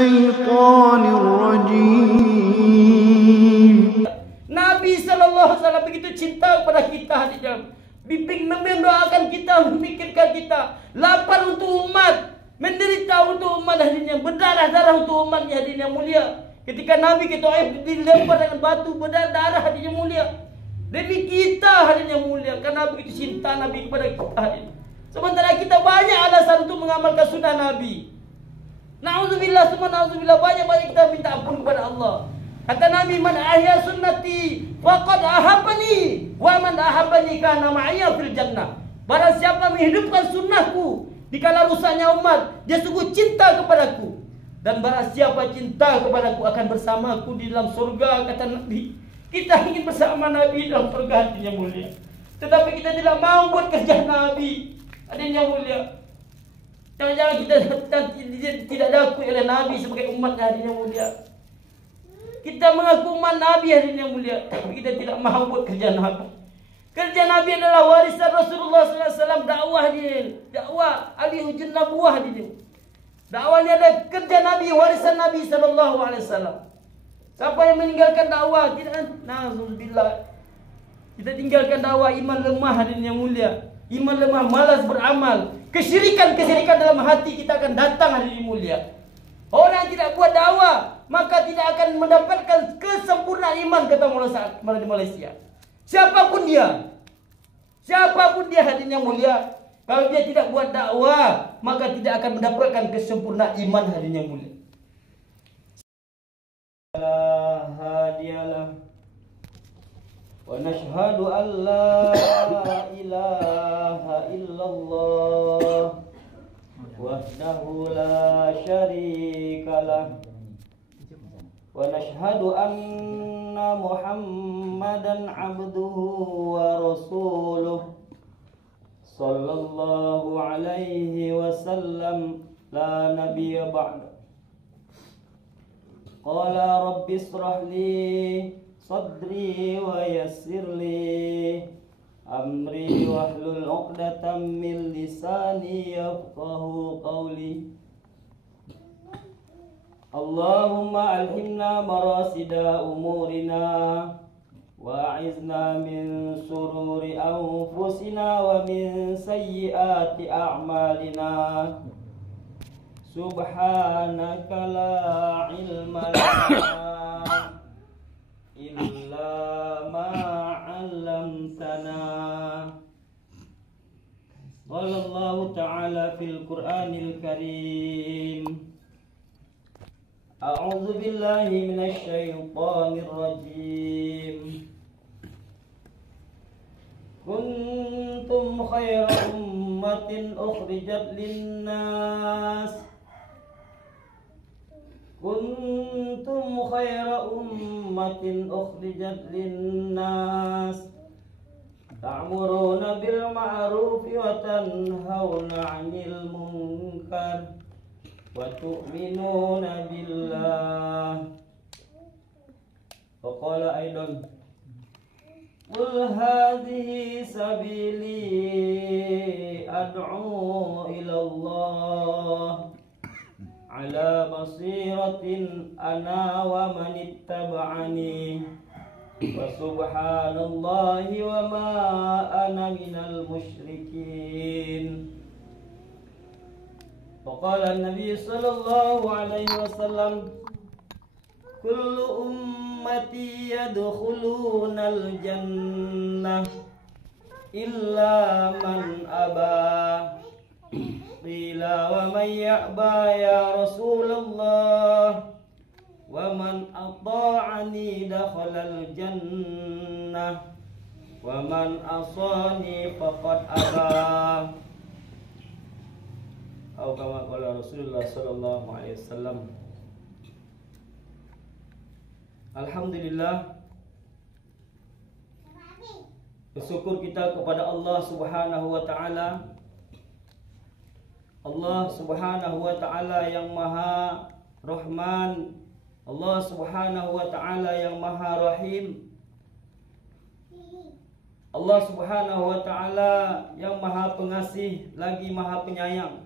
الشيطان الرجيم. Nabi SAW begitu cinta kepada kita hadirin. Bimbing mendoakan kita, memikirkan kita, lapar untuk umat, menderita untuk umat hadirin, berdarah-darah untuk umat hadirin yang mulia. Ketika Nabi kita dilempar dengan batu berdarah hadirin yang mulia. Demi kita hadirin yang mulia, karena begitu cinta Nabi kepada kita hadirin. Sementara kita banyak alasan untuk mengamalkan sunnah Nabi. Na'udzubillah, semua na'udzubillah, banyak-banyak kita minta ampun kepada Allah. Kata Nabi, man ahya sunnati faqad ahabbani wa man ahabbani kana ma'iyya fil jannah. Barang siapa menghidupkan sunnahku di kala rusaknya umat, dia sungguh cinta kepadaku. Dan barang siapa cinta kepadaku akan bersamaku di dalam surga, kata Nabi. Kita ingin bersama Nabi dalam surga yang mulia. Tetapi kita tidak mau buat kerja Nabi. Hadirin yang mulia. Jangan-jangan kita tidak diakui oleh Nabi sebagai umat hadirin yang mulia. Kita mengaku umat Nabi hadirin yang mulia, tapi kita tidak mahu buat kerja Nabi. Kerja Nabi adalah warisan Rasulullah SAW, dakwah hadirin, dakwah ahli hujun nabuah hadirin. Dakwah ini adalah kerja Nabi, warisan Nabi SAW. Siapa yang meninggalkan dakwah, tidak, na'udzubillah, kita tinggalkan dakwah, iman lemah hadirin yang mulia. Iman lemah, malas beramal, kesyirikan dalam hati kita akan datang hadirin yang mulia. Orang yang tidak buat dakwah, maka tidak akan mendapatkan kesempurnaan iman, kata Maulana di Malaysia. Siapapun dia hadirin yang mulia, kalau dia tidak buat dakwah, maka tidak akan mendapatkan kesempurnaan iman hadirin yang mulia. La hadiyalah wa nashhadu an la ilaha illallah wahdahu la syarikalah wa nashhadu anna Muhammadan abduhu wa rasuluh sallallahu alaihi wasallam la nabiyya ba'da. Qala rabbi israh li sadri wa yassir li amri wahlul 'uqdatam min lisani yafqahu qawli. Allahumma alhimna marasida umurina wa a'izna min sururi anfusina wa min sayyiati a'malina. Subhanaka la ilma lana illa ma 'allamtana. Wallahu ta'ala fil Qur'anil Karim. A'udzu billahi minasy syaithanir rajim. Kuntum khayra ummatin ukhrijat lin-nas. Kuntum khayra ummatin ukhrijat lin-nas. Ta'muruna bil ma'ruf wa tanhauna 'anil munkar wa tu'minuna billah. Wa qala aidan qul hadhihi sabili ad'u ila Allah ala basiratin ana wa man ittaba'ani wa subhanallahi wa ma ana minal musyrikin. وقال النبي صلى الله عليه وسلم كل أمتي يدخلون الجنة إلا من أبى. قيل ومن يأبى يا رسول الله ومن أطاعني دخل الجنة ومن عصاني فقد أبى. Atau kama qala Rasulullah sallallahu alaihi wasallam. Alhamdulillah, bersyukur kita kepada Allah Subhanahu wa taala. Allah Subhanahu wa taala yang Maha Rahman, Allah Subhanahu wa taala yang Maha Rahim, Allah Subhanahu wa taala yang Maha Pengasih lagi Maha Penyayang.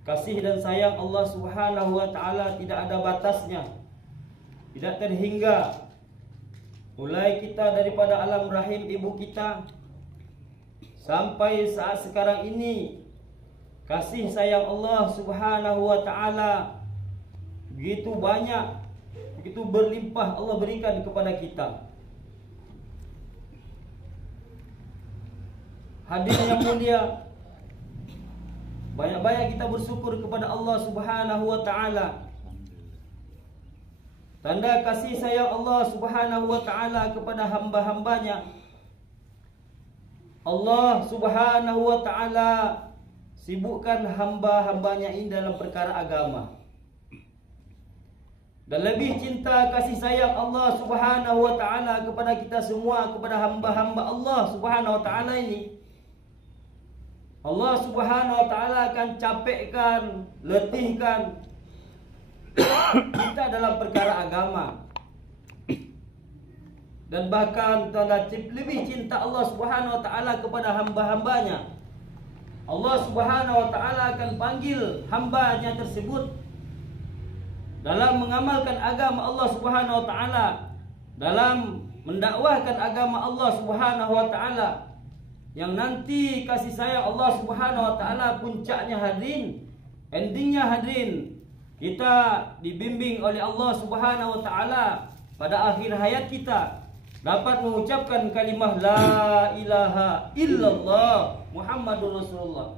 Kasih dan sayang Allah Subhanahu wa taala tidak ada batasnya, tidak terhingga. Mulai kita daripada alam rahim ibu kita sampai saat sekarang ini, kasih sayang Allah Subhanahu wa taala begitu banyak, begitu berlimpah Allah berikan kepada kita. Hadirin yang mulia, banyak-banyak kita bersyukur kepada Allah Subhanahu wa taala. Tanda kasih sayang Allah Subhanahu wa taala kepada hamba-hambanya. Allah Subhanahu wa taala sibukkan hamba-hambanya ini dalam perkara agama. Dan lebih cinta kasih sayang Allah Subhanahu wa taala kepada kita semua, kepada hamba-hamba Allah Subhanahu wa taala ini, Allah Subhanahu wa taala akan capekkan, letihkan kita dalam perkara agama. Dan bahkan tanda lebih cinta Allah Subhanahu wa taala kepada hamba-hambanya, Allah Subhanahu wa taala akan panggil hambanya tersebut dalam mengamalkan agama Allah Subhanahu wa taala, dalam mendakwahkan agama Allah Subhanahu wa taala, yang nanti kasih sayang Allah Subhanahu wa taala puncaknya hadirin, endingnya hadirin, kita dibimbing oleh Allah Subhanahu wa taala pada akhir hayat kita dapat mengucapkan kalimah la ilaha illallah Muhammadur Rasulullah.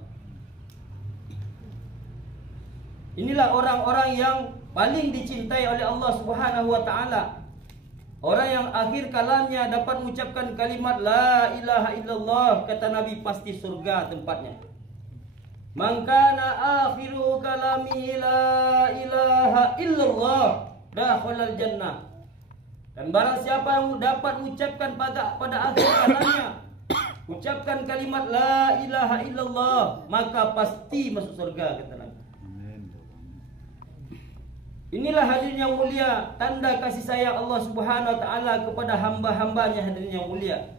Inilah orang-orang yang paling dicintai oleh Allah Subhanahu wa taala. Orang yang akhir kalamnya dapat mengucapkan kalimat la ilaha illallah, kata Nabi, pasti surga tempatnya. Man kana akhiru kalamihi la ilaha illallah dakhalal jannah. Dan barang siapa yang dapat mengucapkan pada akhir kalamnya ucapkan kalimat la ilaha illallah, maka pasti masuk surga, kata Nabi. Inilah hadirin yang mulia, tanda kasih sayang Allah Subhanahu wa taala kepada hamba-hambanya. Hadirin yang mulia,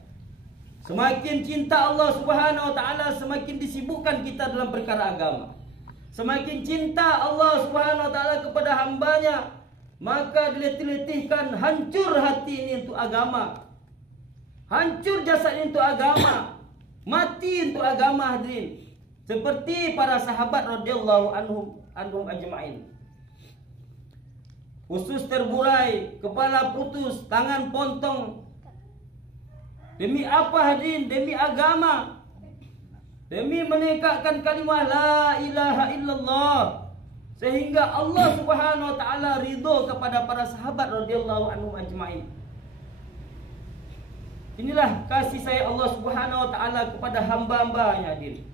semakin cinta Allah Subhanahu wa taala, semakin disibukkan kita dalam perkara agama. Semakin cinta Allah Subhanahu wa taala kepada hambanya, maka diletih-letihkan, hancur hati ini untuk agama, hancur jasad ini untuk agama, mati untuk agama. Hadirin, seperti para sahabat radhiyallahu anhum ajma'in. Usus terburai, kepala putus, tangan pontong. Demi apa hadirin? Demi agama, demi menegakkan kalimah la ilaha illallah, sehingga Allah Subhanahu wa taala ridho kepada para sahabat radhiyallahu anhum ajma'in. Inilah kasih sayang Allah Subhanahu wa taala kepada hamba-hambanya, hadirin.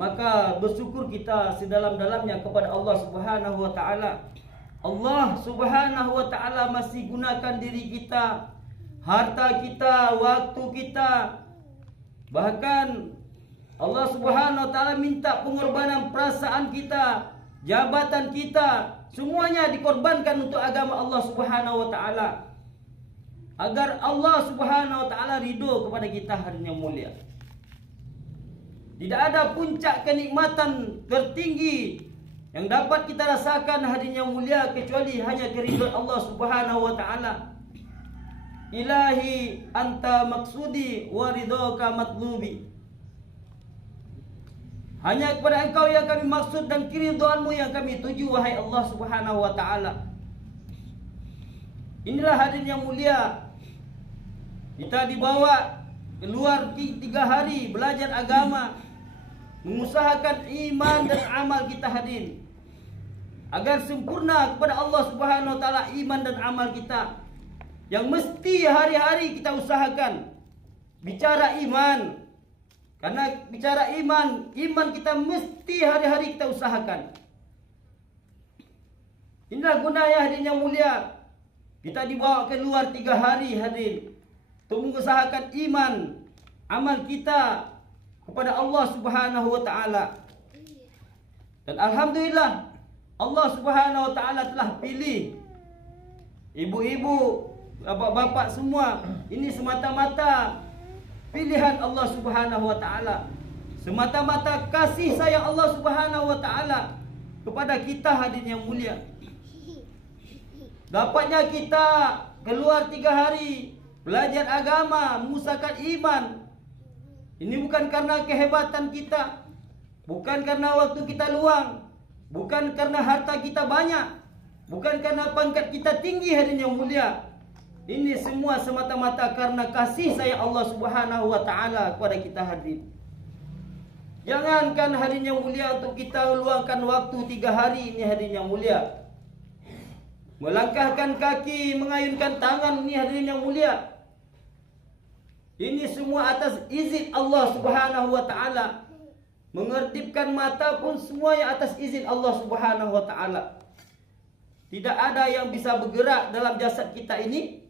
Maka bersyukur kita sedalam-dalamnya kepada Allah Subhanahu wa taala. Allah Subhanahu wa taala masih gunakan diri kita, harta kita, waktu kita. Bahkan Allah Subhanahu wa taala minta pengorbanan perasaan kita, jabatan kita, semuanya dikorbankan untuk agama Allah Subhanahu wa taala, agar Allah Subhanahu wa taala ridho kepada kita. Hadirin yang mulia, tidak ada puncak kenikmatan tertinggi yang dapat kita rasakan, hadirin yang mulia, kecuali hanya keridhaan Allah Subhanahu wa taala. Ilahi anta maksudi wa ridhoka matlubi. Hanya kepada Engkau yang kami maksud dan keridhaanmu yang kami tuju, wahai Allah Subhanahu wa taala. Inilah hadirin yang mulia, kita dibawa keluar 3 hari belajar agama, mengusahakan iman dan amal kita, hadirin, agar sempurna kepada Allah Subhanahu wa taala iman dan amal kita, yang mesti hari-hari kita usahakan. Bicara iman, karena bicara iman kita mesti hari-hari kita usahakan. Inilah gunanya, hadirin yang mulia, kita dibawa keluar 3 hari, hadirin, untuk mengusahakan iman, amal kita kepada Allah Subhanahu wa taala. Dan alhamdulillah, Allah Subhanahu wa taala telah pilih ibu-ibu, bapak-bapak semua. Ini semata-mata pilihan Allah Subhanahu wa taala. semata-mata kasih sayang Allah Subhanahu wa taala kepada kita, hadirin yang mulia. Dapatnya kita keluar 3 hari belajar agama, mengusahakan iman. Ini bukan karena kehebatan kita, bukan karena waktu kita luang, bukan karena harta kita banyak, bukan karena pangkat kita tinggi, hadirin yang mulia. Ini semua semata-mata karena kasih sayang Allah Subhanahu wa taala kepada kita, hadirin. Jangankan hadirin yang mulia untuk kita luangkan waktu 3 hari ini, hadirin yang mulia. Melangkahkan kaki, mengayunkan tangan ini, hadirin yang mulia. Ini semua atas izin Allah Subhanahu wa taala. Mengertibkan mata pun semuanya atas izin Allah Subhanahu wa taala. Tidak ada yang bisa bergerak dalam jasad kita ini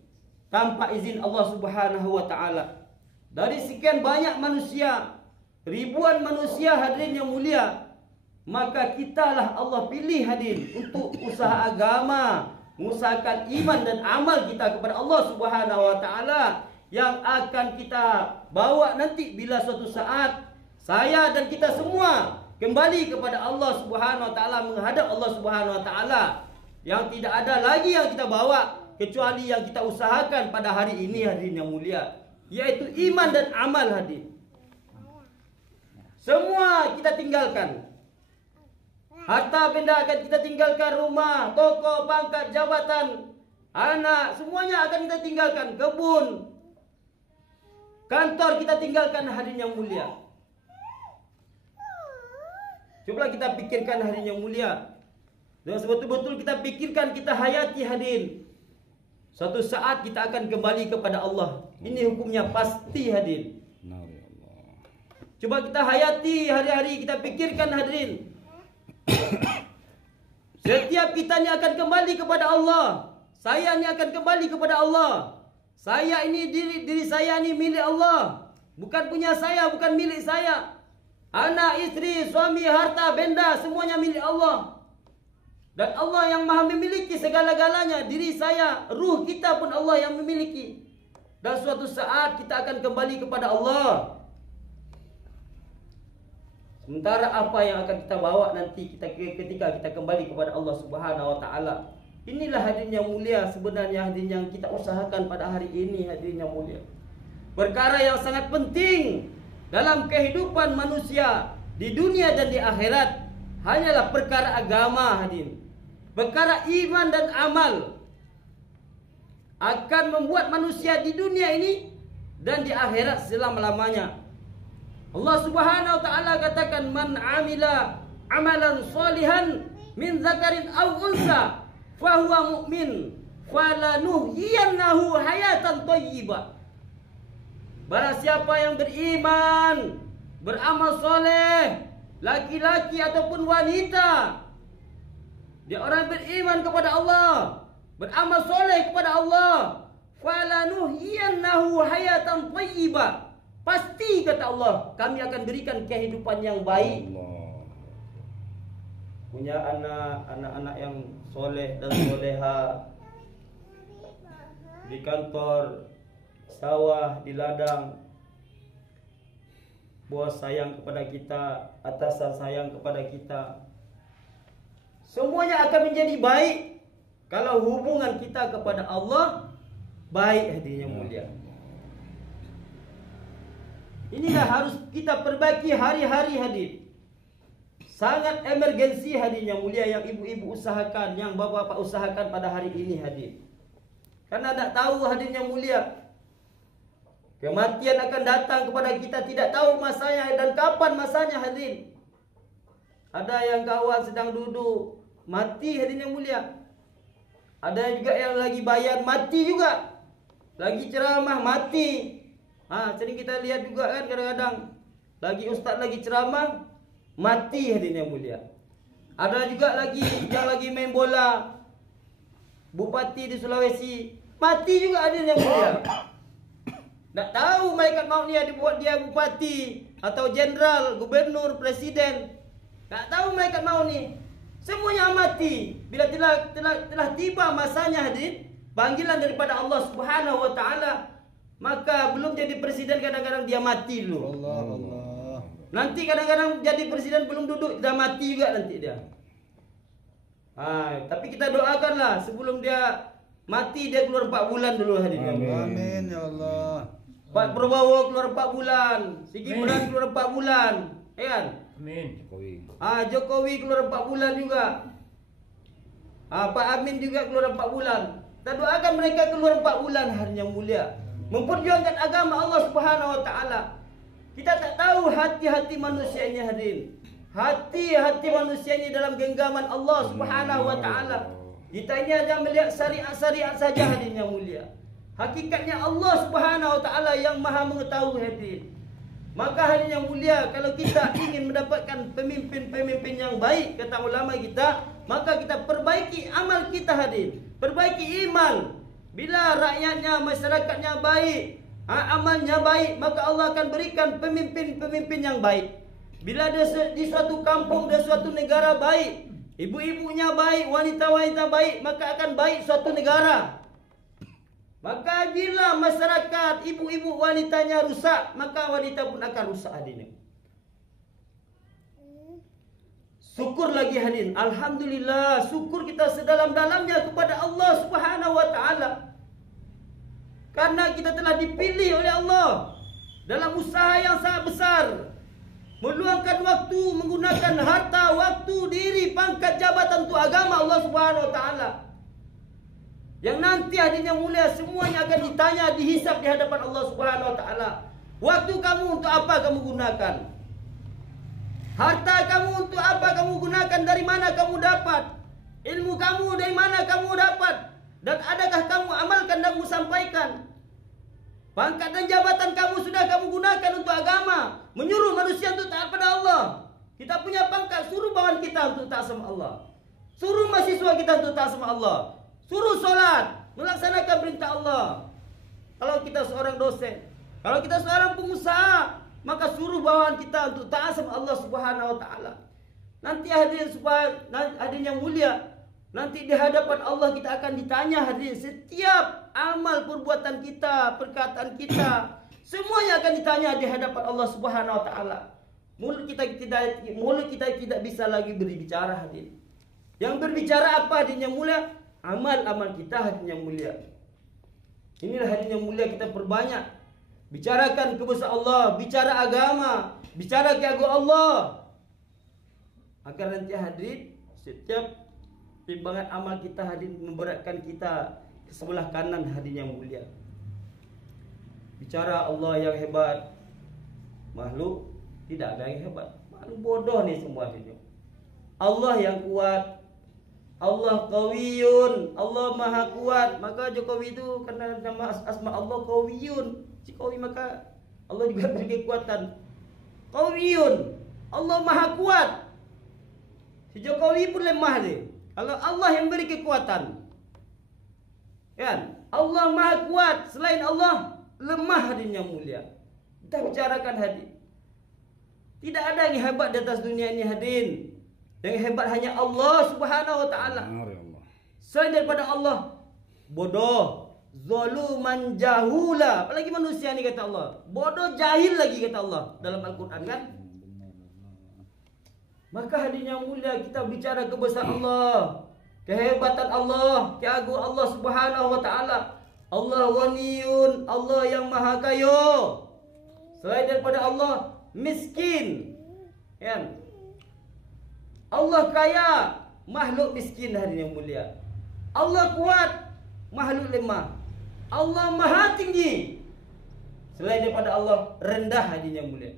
tanpa izin Allah Subhanahu wa taala. Dari sekian banyak manusia, ribuan manusia, hadirin yang mulia, maka kitalah Allah pilih, hadirin, untuk usaha agama, mengusahakan iman dan amal kita kepada Allah Subhanahu wa taala yang akan kita bawa nanti bila suatu saat saya dan kita semua kembali kepada Allah Subhanahu wa taala, menghadap Allah Subhanahu wa taala, yang tidak ada lagi yang kita bawa kecuali yang kita usahakan pada hari ini, hadirin yang mulia, yaitu iman dan amal, hadirin. Semua kita tinggalkan. Harta benda akan kita tinggalkan, rumah, toko, pangkat, jabatan, anak, semuanya akan kita tinggalkan, kebun, kantor kita tinggalkan, hadirin yang mulia. Coba kita pikirkan, hadirin yang mulia. Dan sebetul-betul kita pikirkan, kita hayati, hadirin. Suatu saat kita akan kembali kepada Allah. Ini hukumnya pasti, hadirin. Coba kita hayati hari-hari, kita pikirkan, hadirin. Setiap kita ni akan kembali kepada Allah. Saya ni akan kembali kepada Allah. Saya ini, diri saya ni milik Allah, bukan punya saya, bukan milik saya. Anak, isteri, suami, harta, benda, semuanya milik Allah. Dan Allah yang maha memiliki segala-galanya. Diri saya, ruh kita pun Allah yang memiliki. Dan suatu saat kita akan kembali kepada Allah. Sementara apa yang akan kita bawa nanti ketika kita kembali kepada Allah Subhanahu wa taala. Inilah, hadirin yang mulia, sebenarnya hadirin yang kita usahakan pada hari ini, hadirin yang mulia. Perkara yang sangat penting dalam kehidupan manusia di dunia dan di akhirat hanyalah perkara agama, hadirin. Perkara iman dan amal akan membuat manusia di dunia ini dan di akhirat selama-lamanya. Allah Subhanahu wa taala katakan, man amila amalan salihan min zakarin aw unsa fahuwa mu'min falanuhyiyannahu hayatan thayyibah. Barang siapa yang beriman, beramal soleh, laki-laki ataupun wanita, dia orang beriman kepada Allah, beramal soleh kepada Allah, falanuhyiyannahu hayatan thayyibah. Pasti, kata Allah, kami akan berikan kehidupan yang baik. Punya anak-anak yang soleh dan soleha, di kantor, sawah, di ladang, bos sayang kepada kita, atasan sayang kepada kita. Semuanya akan menjadi baik kalau hubungan kita kepada Allah baik, hadirin yang mulia. Inilah harus kita perbaiki hari-hari, hadir. Sangat emergensi, hadirin yang mulia, yang ibu-ibu usahakan, yang bapak-bapak usahakan pada hari ini, hadir. Karena tak tahu, hadirin yang mulia, kematian akan datang kepada kita, tidak tahu masanya dan kapan masanya, hadirin. Ada yang kawan sedang duduk mati, hadirin yang mulia. Ada juga yang lagi bayar mati juga. Lagi ceramah mati. Sering kita lihat juga kan, kadang-kadang lagi ustaz lagi ceramah mati, hadirin yang mulia. Ada juga lagi yang lagi main bola, bupati di Sulawesi mati juga, hadirin yang mulia. Tak tahu malaikat maut ni ada buat dia bupati atau jenderal, gubernur, presiden. Tak tahu malaikat maut ni. Semuanya mati. Bila telah tiba masanya, hadirin, panggilan daripada Allah Subhanahu wa taala, maka belum jadi presiden kadang-kadang dia mati dulu. Allah. Nanti kadang-kadang jadi presiden belum duduk, dah mati juga nanti dia. Tapi kita doakanlah sebelum dia mati dia keluar 4 bulan dulu hadirin. Amin ya Allah. Pak Prabowo keluar 4 bulan, Sigi Beran keluar 4 bulan, ya kan? Amin. Jokowi keluar 4 bulan juga. Pak Amin juga keluar 4 bulan. Kita doakan mereka keluar 4 bulan hari yang mulia, memperjuangkan agama Allah Subhanahu wa taala. Kita tak tahu hati-hati manusia ini hadirin. Hati-hati manusia ini dalam genggaman Allah Subhanahu wa taala. Kita ini hanya melihat syariat-syariat saja hadirin yang mulia. Hakikatnya Allah Subhanahu wa taala yang Maha mengetahui hadirin. Maka hadirin yang mulia, kalau kita ingin mendapatkan pemimpin-pemimpin yang baik kata ulama kita, maka kita perbaiki amal kita hadirin. Perbaiki iman. Bila rakyatnya, masyarakatnya baik, amalnya baik, maka Allah akan berikan pemimpin-pemimpin yang baik. Bila di suatu kampung, di suatu negara baik, ibu-ibunya baik, wanita-wanita baik, maka akan baik suatu negara. Maka bila masyarakat, ibu-ibu wanitanya rusak, maka wanita pun akan rusak hadirin. Syukur lagi hadirin. Alhamdulillah, syukur kita sedalam-dalamnya kepada Allah Subhanahu wa taala. Karena kita telah dipilih oleh Allah dalam usaha yang sangat besar, meluangkan waktu, menggunakan harta, waktu, diri, pangkat, jabatan untuk agama Allah Subhanahu wa taala. Yang nanti hadirin yang mulia semuanya akan ditanya, dihisap di hadapan Allah Subhanahu wa taala. Waktu kamu untuk apa kamu gunakan? Harta kamu untuk apa kamu gunakan? Dari mana kamu dapat? Ilmu kamu dari mana kamu dapat? Dan adakah kamu amalkan dan kamu sampaikan? Pangkat dan jabatan kamu sudah kamu gunakan untuk agama, menyuruh manusia untuk taat pada Allah. Kita punya pangkat, suruh bawahan kita untuk taat sama Allah. Suruh mahasiswa kita untuk taat sama Allah. Suruh solat, melaksanakan perintah Allah. Kalau kita seorang dosen, kalau kita seorang pengusaha, maka suruh bawahan kita untuk taat sama Allah Subhanahu wa taala. Nanti hadirin yang mulia, nanti di hadapan Allah kita akan ditanya hadirin, setiap amal perbuatan kita, perkataan kita, semuanya akan ditanya di hadapan Allah Subhanahu wa taala. Mulut kita tidak bisa lagi berbicara hadirin. Yang berbicara apa hadirin yang mulia? Amal-amal kita hadirin yang mulia. Inilah hadirin yang mulia, kita perbanyak bicarakan kebesaran Allah, bicara agama, bicara keagungan Allah. Agar nanti hadirin setiap timbangan amal kita hadirin memberatkan kita ke sebelah kanan hadirin yang mulia. Bicara Allah yang hebat, makhluk tidak ada yang hebat. Makhluk bodoh nih semua hadirin. Allah yang kuat, Allah Qawiyun, Allah Maha Kuat. Maka Jokowi itu karena nama asma Allah Qawiyun. Si Qawi maka Allah juga beri kekuatan. Qawiyun, Allah Maha Kuat. Si Jokowi pun lemah dia. Kalau Allah yang beri kekuatan, kan? Allah Maha Kuat. Selain Allah lemah hadirin yang mulia. Kita bicarakan hadirin. Tidak ada yang hebat di atas dunia ini hadirin. Yang hebat hanya Allah Subhanahu wa taala. Selain daripada Allah, bodoh, zaluman jahula. Apalagi manusia ni kata Allah. Bodoh, jahil lagi kata Allah dalam Al-Quran kan. Maka hadirin yang mulia, kita bicara kebesaran Allah, kehebatan Allah, keagungan Allah Subhanahu wa taala. Allah Ghaniyun, Allah yang Maha Kaya. Selain daripada Allah, miskin. Kan? Allah kaya, makhluk miskin hadirin yang mulia. Allah kuat, makhluk lemah. Allah Maha tinggi, selain daripada Allah rendah hadirin yang mulia.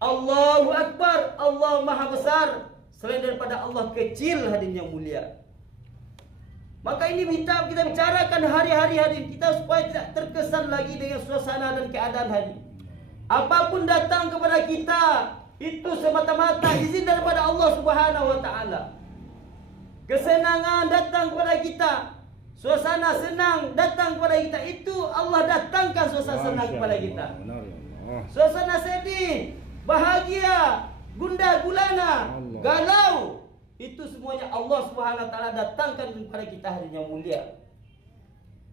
Allahu Akbar, Allah Maha besar, selain daripada Allah kecil hadirin yang mulia. Maka ini kita bicarakan hari-hari hadirin kita supaya tidak terkesan lagi dengan suasana dan keadaan hadirin. Apapun datang kepada kita, itu semata-mata izin daripada Allah Subhanahu wa taala. Kesenangan datang kepada kita, suasana senang datang kepada kita, itu Allah datangkan suasana senang kepada kita. Suasana sedih, bahagia, gundah gulana, galau, itu semuanya Allah Subhanahu wa taala datangkan kepada kita hadirin yang mulia.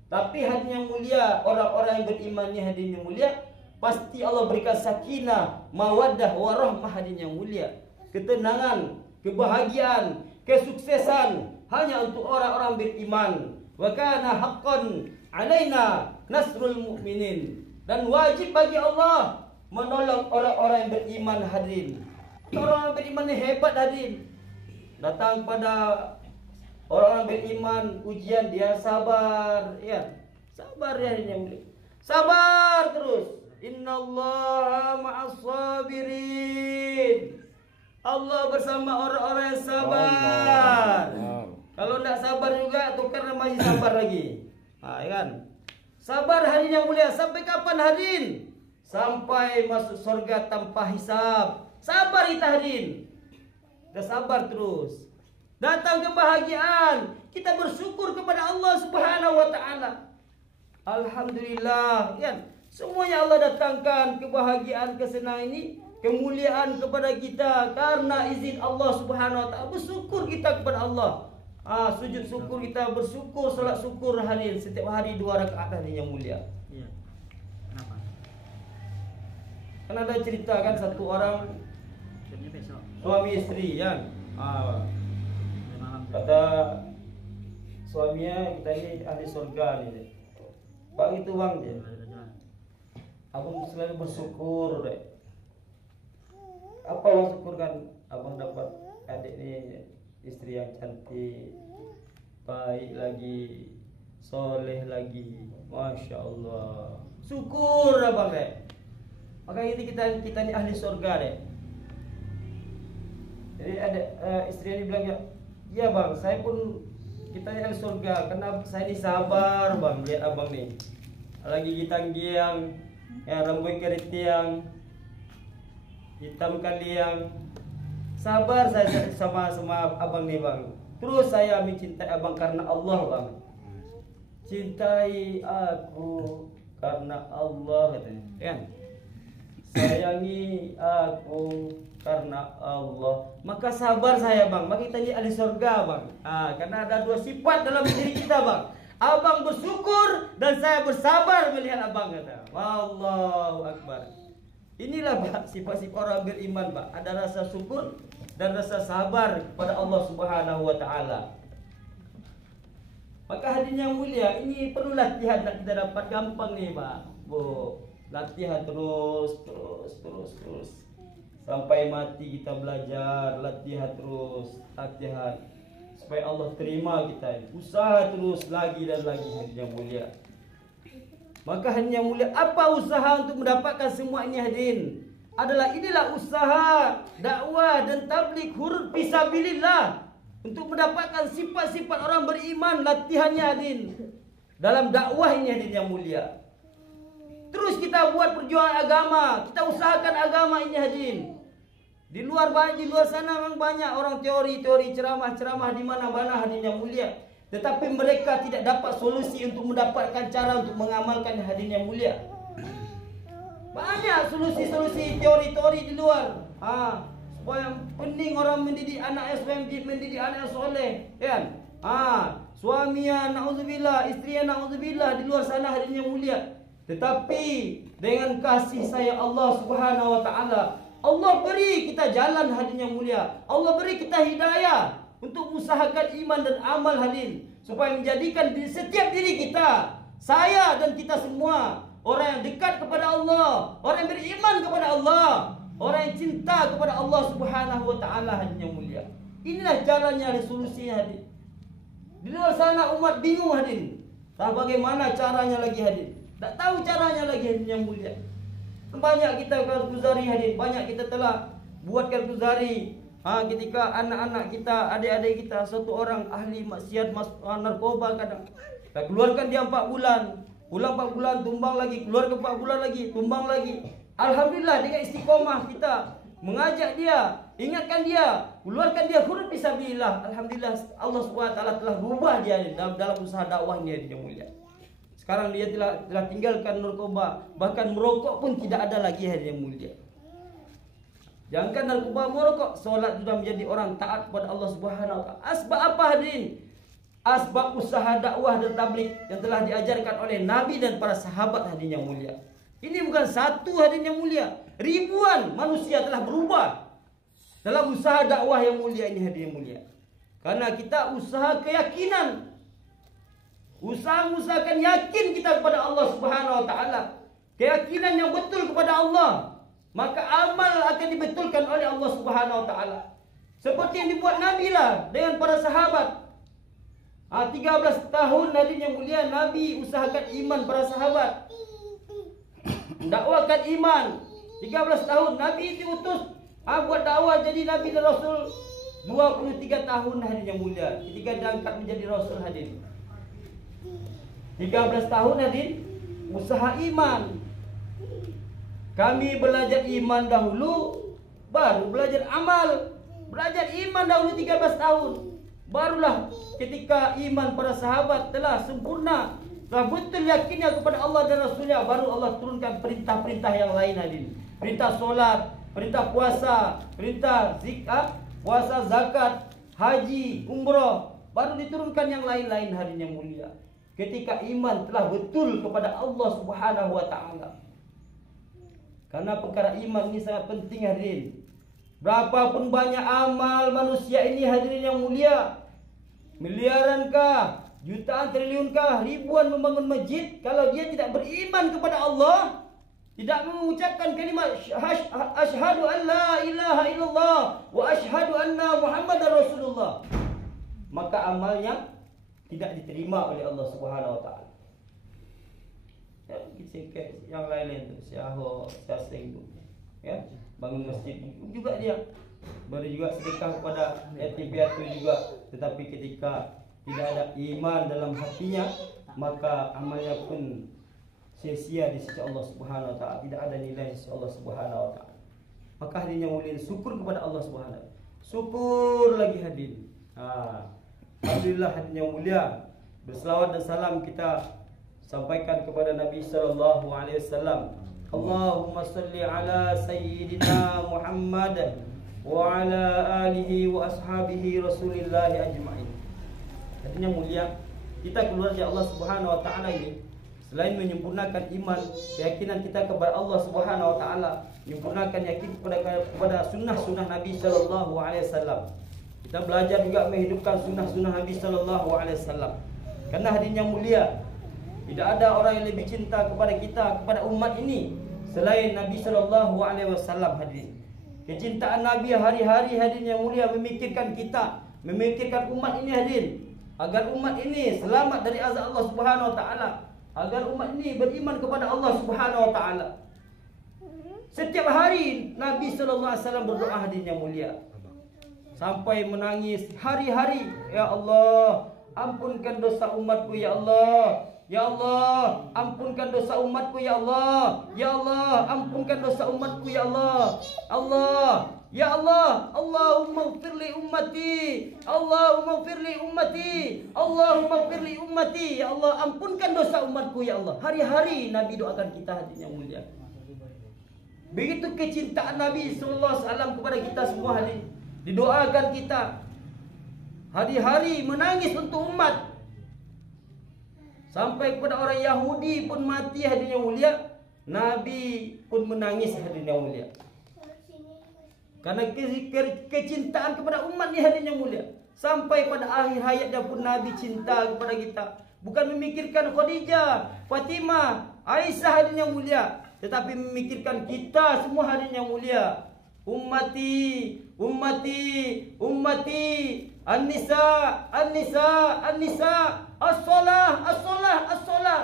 Tapi hadirin yang mulia, orang-orang yang beriman ni hadirin yang mulia, pasti Allah berikan sakinah, mawaddah, warahmah hadirin yang mulia. Ketenangan, kebahagiaan, kesuksesan hanya untuk orang-orang beriman. Wa kana haqqan alaina nasrul mu'minin. Dan wajib bagi Allah menolong orang-orang yang beriman hadirin. Orang-orang beriman yang hebat hadirin. Datang pada orang-orang beriman ujian, dia sabar, ya. Sabar ya hadirin yang mulia. Sabar terus. Innallaha ma'as sabirin. Allah bersama orang-orang yang sabar. Kalau tidak sabar juga, tukar masih sabar lagi. Kan? Sabar hadirin yang mulia. Sampai kapan hadirin? Sampai masuk surga tanpa hisab. Sabar kita hadirin. Kita sabar terus. Datang kebahagiaan, kita bersyukur kepada Allah Subhanahu wa taala. Alhamdulillah, kan? Semuanya Allah datangkan kebahagiaan, kesenangan ini, kemuliaan kepada kita karena izin Allah Subhanahu wa taala. Bersyukur kita kepada Allah. Sujud syukur kita, bersyukur, salat syukur hadirin setiap hari 2 rakaat hadirin yang mulia. Iya. Kenapa? Kan ada cerita kan satu orang Jadinya besok. suami istri kan. Malam. Kata suaminya, kita ini ahli surga nih. Bang itu bang dia. Abang selalu bersyukur deh. Apa abang syukurkan? Abang dapat adik ni istri yang cantik, baik lagi, soleh lagi, masya Allah. Syukur abang deh. Maka ini kita ni ahli surga deh. Jadi ada istri ini bilang ya bang, saya pun kita ni ahli surga karena saya ni sabar bang. Lihat abang ni lagi gitang-giang, ya, rambut keriting, hitam kaliang. Sabar saya sama abang ni bang. Terus saya mencintai abang karena Allah bang. Cintai aku karena Allah katanya. Kan? Sayangi aku karena Allah. Maka sabar saya bang. Maka kita ni ahli surga bang. Karena ada 2 sifat dalam diri kita bang. Abang bersyukur dan saya bersabar melihat abang kata. Wallahu akbar. Inilah Pak sifat-sifat orang beriman Pak. Ada rasa syukur dan rasa sabar kepada Allah Subhanahu wa taala. Maka hadirin yang mulia, ini perlu latihan nak kita dapat gampang nih Pak. Bu, latihan terus sampai mati kita belajar, latihan terus, latihan supaya Allah terima kita. Usaha terus lagi dan lagi hadirin yang mulia. Maka hadirin yang mulia, apa usaha untuk mendapatkan semua ini hadirin? Inilah usaha dakwah dan tabligh huruf fisabilillah. Untuk mendapatkan sifat-sifat orang beriman, latihannya hadirin dalam dakwah ini hadirin yang mulia. Terus kita buat perjuangan agama, kita usahakan agama ini hadirin. Di luar sana memang banyak orang teori ceramah di mana-mana hadirin yang mulia. Tetapi mereka tidak dapat solusi untuk mendapatkan cara untuk mengamalkan hadirin yang mulia. Banyak solusi-solusi teori-teori di luar. Supaya penting orang mendidik anak mendidik anak yang soleh, kan? Suaminya naudzubillah, istrinya naudzubillah di luar sana hadirin yang mulia. Tetapi dengan kasih sayang Allah Subhanahu wa taala, Allah beri kita jalan hadirin yang mulia. Allah beri kita hidayah untuk usahakan iman dan amal hadirin, supaya menjadikan setiap diri kita, saya dan kita semua orang yang dekat kepada Allah, orang yang beriman kepada Allah, orang yang cinta kepada Allah Subhanahu wa taala hadirin yang mulia. Inilah jalannya, solusinya hadirin. Di luar sana umat bingung hadirin. Tak bagaimana caranya lagi hadirin. Tak tahu caranya lagi hadirin yang mulia. Banyak kita kalkuzari hadirin, banyak kita telah buat kalkuzari. Ketika anak-anak kita, adik-adik kita, satu orang ahli maksiat narkoba kadang, kita keluarkan dia 4 bulan, pulang 4 bulan, tumbang lagi, keluar ke 4 bulan lagi, tumbang lagi. Alhamdulillah dengan istiqomah kita mengajak dia, ingatkan dia, keluarkan dia huruf fisabilillah. Alhamdulillah Allah SWT telah rubah dia dalam usaha dakwahnya yang mulia. Sekarang dia telah tinggalkan narkoba, bahkan merokok pun tidak ada lagi yang mulia. Jangankan narkoba, merokok, solat sudah menjadi orang taat kepada Allah Subhanahu wa taala. Asbab apa hadirin? Asbab usaha dakwah dan tabligh yang telah diajarkan oleh Nabi dan para sahabat hadirin yang mulia. Ini bukan satu hadirin yang mulia. Ribuan manusia telah berubah dalam usaha dakwah yang mulia ini hadirin yang mulia. Karena kita usaha keyakinan. Usahakan yakin kita kepada Allah Subhanahu wa taala. Keyakinan yang betul kepada Allah. Maka amal akan dibetulkan oleh Allah Subhanahu wa taala. Seperti yang dibuat Nabi lah dengan para sahabat. 13 tahun hadirin yang mulia Nabi usahakan iman para sahabat. Dakwakan iman. 13 tahun Nabi diutus buat dakwah jadi Nabi dan Rasul. 23 tahun hadirin yang mulia ketika diangkat menjadi Rasul hadirin. 13 tahun hadirin usaha iman. Kami belajar iman dahulu, baru belajar amal. Belajar iman dahulu 13 tahun. Barulah ketika iman para sahabat telah sempurna, telah betul yakinnya kepada Allah dan Rasulnya, baru Allah turunkan perintah-perintah yang lain hadirin. Perintah solat, perintah puasa, perintah zakat, puasa, zakat, haji, umrah. Baru diturunkan yang lain-lain hadirin yang mulia. Ketika iman telah betul kepada Allah Subhanahu wa taala. Karena perkara iman ini sangat penting hadirin. Berapapun banyak amal manusia ini hadirin yang mulia, miliarankah, jutaan, triliunkah, ribuan membangun masjid, kalau dia tidak beriman kepada Allah, tidak mengucapkan kalimat asyhadu an la ilaha illallah wa asyhadu anna Muhammadar Rasulullah, maka amalnya tidak diterima oleh Allah Subhanahu wa taala. Yang lain-lain tu Syahoh, Syasing tu, ya, bangun masjid juga dia, baru juga sedekah kepada yatim piatu juga. Tetapi ketika tidak ada iman dalam hatinya, maka amalnya pun sia-sia di sisi Allah Subhanahu wa taala, tidak ada nilai di sisi Allah Subhanahu wa taala. Maka hadirin yang mulia, syukur kepada Allah Subhanahu wa taala. Syukur lagi hadirin. Alhamdulillah hadirin yang mulia, berselawat dan salam kita sampaikan kepada Nabi sallallahu alaihi wasallam. Allahumma salli ala sayyidina Muhammad wa ala alihi wa ashabihi Rasulillah ajma'in. Hadirin yang mulia, kita keluar dari Allah Subhanahu wa taala ini selain menyempurnakan iman, keyakinan kita kepada Allah Subhanahu wa taala, menyempurnakan yakin kepada sunnah-sunnah Nabi sallallahu alaihi wasallam. Kita belajar juga menghidupkan sunnah-sunnah Nabi sallallahu alaihi wasallam. Karena hadirin yang mulia, tidak ada orang yang lebih cinta kepada kita, kepada umat ini selain Nabi sallallahu alaihi wasallam hadirin. Kecintaan Nabi hari-hari hadirin yang mulia memikirkan kita, memikirkan umat ini hadirin, agar umat ini selamat dari azab Allah Subhanahu wa taala, agar umat ini beriman kepada Allah Subhanahu wa taala. Setiap hari Nabi sallallahu alaihi wasallam berdoa hadirin yang mulia, sampai menangis hari-hari, ya Allah, ampunkan dosa umatku ya Allah. Ya Allah, ampunkan dosa umatku ya Allah. Ya Allah, ampunkan dosa umatku ya Allah. Allah, ya Allah, Allahumma ighfir li ummati. Allahumma ighfir li ummati. Allahumma ighfir li ummati. Ya Allah, ampunkan dosa umatku ya Allah. Hari-hari Nabi doakan kita hadirin yang mulia. Begitu kecintaan Nabi sallallahu alaihi wasallam kepada kita semua hadirin. Didoakan kita hari-hari menangis untuk umat. Sampai kepada orang Yahudi pun mati hadirin yang mulia, Nabi pun menangis hadirin yang mulia. Karena kecintaan kepada umat ni hadirin yang mulia. Sampai pada akhir hayatnya pun Nabi cinta kepada kita. Bukan memikirkan Khadijah, Fatimah, Aisyah hadirin yang mulia, tetapi memikirkan kita semua hadirin yang mulia. Ummati, ummati, ummati, an-nisa, an-nisa, an-nisa, as-salah, as-salah, as-salah.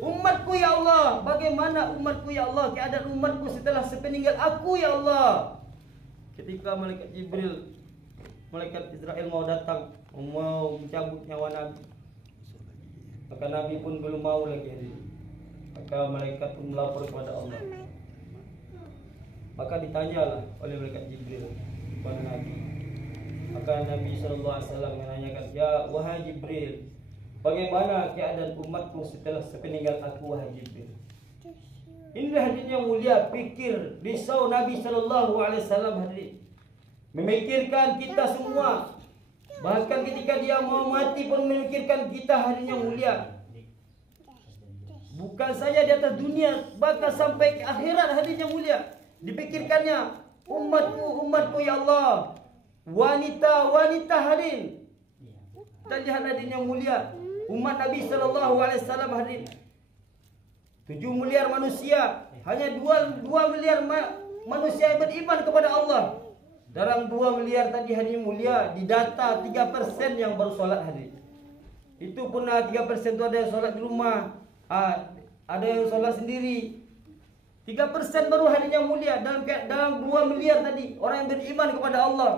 Umatku ya Allah, bagaimana umatku ya Allah, keadaan umatku setelah sepeninggal aku ya Allah. Ketika malaikat Jibril, malaikat Israel mau datang, mau mencabut nyawa Nabi, maka Nabi pun belum mau lagi. Maka malaikat pun melapor kepada Allah. Maka ditanyalah oleh malaikat Jibril kepada Nabi. Maka Nabi SAW menanyakan, ya wahai Jibril, bagaimana keadaan umatku setelah sepeninggal aku wahai Jibril? Inilah hadirin yang mulia, pikir, risau Nabi SAW hadirin. Memikirkan kita semua. Bahkan ketika dia mau mati pun memikirkan kita hadirin yang mulia. Bukan saja di atas dunia, bahkan sampai ke akhirat hadirin yang mulia. Dipikirkannya, umatku ya Allah. Wanita hadirin. Kita lihat hadirin yang mulia, umat Nabi SAW hadirin. 7 miliar manusia, hanya 2 miliar manusia yang beriman kepada Allah. Dalam 2 miliar tadi hadirin mulia, didata 3% yang baru solat hadirin. Itu pun 3% itu ada yang solat di rumah, ada yang solat sendiri. 3% baru hadirin yang mulia dalam 2 miliar tadi orang yang beriman kepada Allah.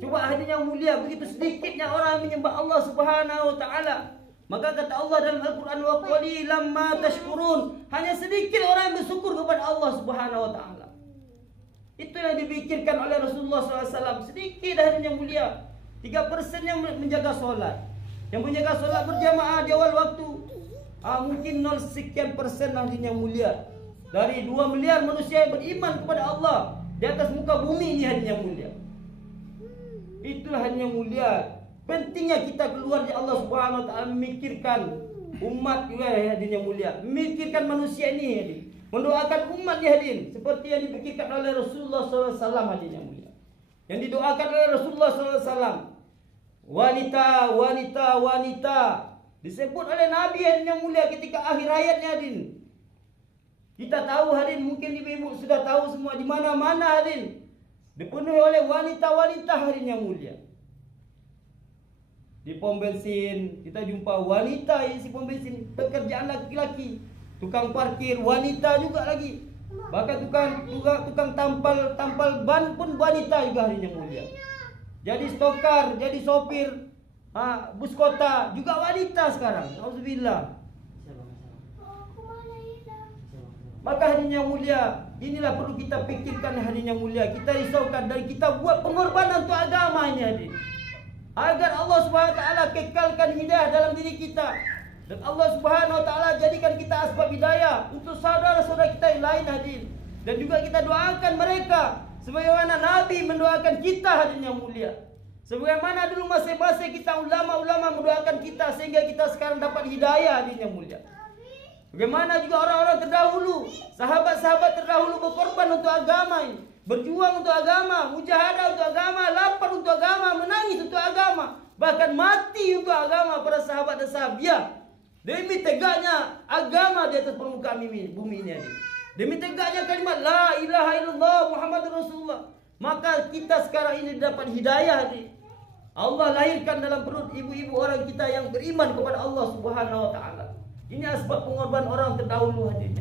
Coba hadirin yang mulia, begitu sedikitnya orang yang menyembah Allah Subhanahu wa taala. Maka kata Allah dalam Al-Quran, wa qalilan ma tashkurun, hanya sedikit orang yang bersyukur kepada Allah Subhanahu wa taala. Itu yang dipikirkan oleh Rasulullah SAW. Sedikit hadirin yang mulia, 3% yang menjaga solat, yang menjaga solat berjamaah di awal waktu. Mungkin 0 sekian persen hadirin yang mulia dari 2 miliar manusia yang beriman kepada Allah di atas muka bumi ini hadirin yang mulia. Itulah hadirin yang mulia, pentingnya kita keluar dari Allah Subhanahu wa taala, memikirkan umat juga hadirin yang mulia, memikirkan manusia ini hadirin, mendoakan umat hadirin seperti yang dipikirkan oleh Rasulullah SAW hadirin yang mulia. Yang didoakan oleh Rasulullah SAW, wanita disebut oleh Nabi hadirin yang mulia ketika akhir hayatnya hadirin. Kita tahu hadirin, mungkin ibu-ibu sudah tahu semua, di mana-mana hadirin dipenuhi oleh wanita hadirin yang mulia. Di pom bensin kita jumpa wanita isi pom bensin, pekerjaan laki-laki. Tukang parkir wanita juga lagi. Bahkan tukang tampal ban pun wanita juga hadirin yang mulia. Jadi stokar, jadi sopir bus kota juga wanita sekarang. Alhamdulillah. Maka hadirin yang mulia, inilah perlu kita pikirkan hadirin yang mulia. Kita risaukan dan kita buat pengorbanan untuk agama ini hadirin, agar Allah Subhanahu wa taala kekalkan hidayah dalam diri kita. Dan Allah Subhanahu wa taala jadikan kita asbab hidayah untuk saudara-saudara kita yang lain hadirin. Dan juga kita doakan mereka sebagaimana Nabi mendoakan kita hadirin yang mulia. Sebagaimana dulu masing-masing kita ulama-ulama mendoakan kita sehingga kita sekarang dapat hidayah hadirin yang mulia. Bagaimana juga orang-orang terdahulu, sahabat-sahabat terdahulu berkorban untuk agama ini, berjuang untuk agama, mujahadah untuk agama, lapar untuk agama, menangis untuk agama, bahkan mati untuk agama para sahabat dan sahabiah. Demi tegaknya agama di atas permukaan bumi ini. Demi tegaknya kalimat la ilaha illallah Muhammadur Rasulullah. Maka kita sekarang ini dapat hidayah. Allah lahirkan dalam perut ibu-ibu orang kita yang beriman kepada Allah Subhanahu wa taala. Ini sebab pengorbanan orang terdahulu hadirin.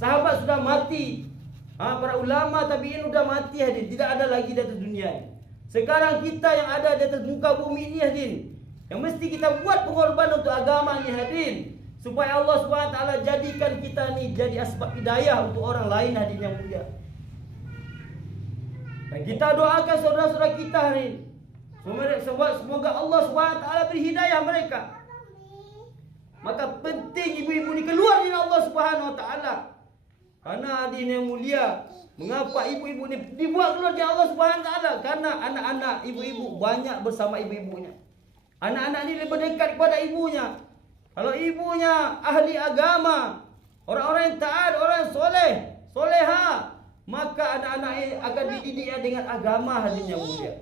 Sahabat sudah mati, para ulama tabi'in sudah mati hadirin, tidak ada lagi di atas dunia ini. Sekarang kita yang ada di atas muka bumi ini hadirin, yang mesti kita buat pengorbanan untuk agama ini hadirin, supaya Allah Subhanahu wa taala jadikan kita ini jadi asbab hidayah untuk orang lain hadirin yang mulia. Dan kita doakan saudara-saudara kita hadirin, semoga Allah Subhanahu wa taala beri hidayah mereka. Maka penting ibu-ibu ini keluar dari Allah Subhanahu wa taala. Karena hadirin yang mulia, mengapa ibu-ibu ini dibuat keluar dari Allah Subhanahu wa taala? Karena anak-anak ibu-ibu banyak bersama ibu-ibunya. Anak-anak ini lebih dekat kepada ibunya. Kalau ibunya ahli agama, orang-orang yang taat, orang yang soleh, soleha, maka anak-anak ini akan dididiknya dengan agama hadirin yang mulia.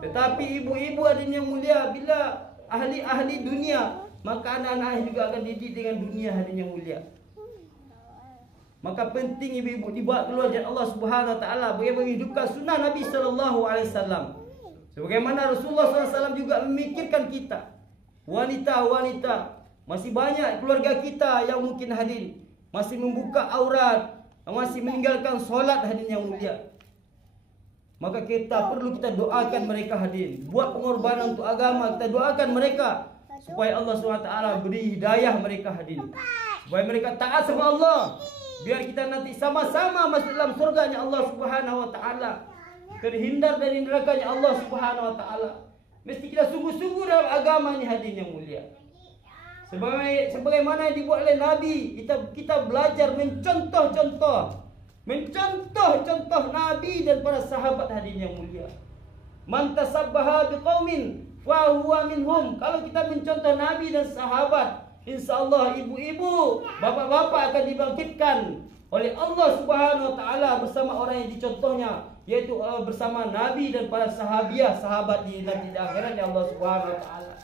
Tetapi ibu-ibu hadirin yang mulia, bila ahli-ahli dunia, maka anak-anak juga akan dididik dengan dunia hadirin yang mulia. Maka penting ibu-ibu dibuat keluar dari Allah Subhanahu wa taala bagaimana menghidupkan sunnah Nabi sallallahu alaihi wasallam. Sebagaimana Rasulullah SAW juga memikirkan kita. Wanita-wanita, masih banyak keluarga kita yang mungkin hadir masih membuka aurat, masih meninggalkan solat hadirin yang mulia. Maka kita perlu doakan mereka hadirin, buat pengorbanan untuk agama, kita doakan mereka supaya Allah SWT beri hidayah mereka hadirin, supaya mereka taat sama Allah, biar kita nanti sama-sama masuk dalam surganya Allah Subhanahu wa taala, terhindar dari nerakanya Allah Subhanahu wa taala. Mesti kita sungguh-sungguh dalam agama ini hadirin yang mulia. Sebagaimana yang dibuat oleh Nabi, kita belajar mencontoh Nabi dan para sahabat hadirin yang mulia. Man tasabbaha biqaumin fa huwa minhum. Kalau kita mencontoh Nabi dan sahabat, InsyaAllah ibu-ibu, bapak-bapak akan dibangkitkan oleh Allah Subhanahu wa taala bersama orang yang dicontohnya, yaitu bersama Nabi dan para sahabat di nanti di akhirat ya Allah Subhanahu wa taala.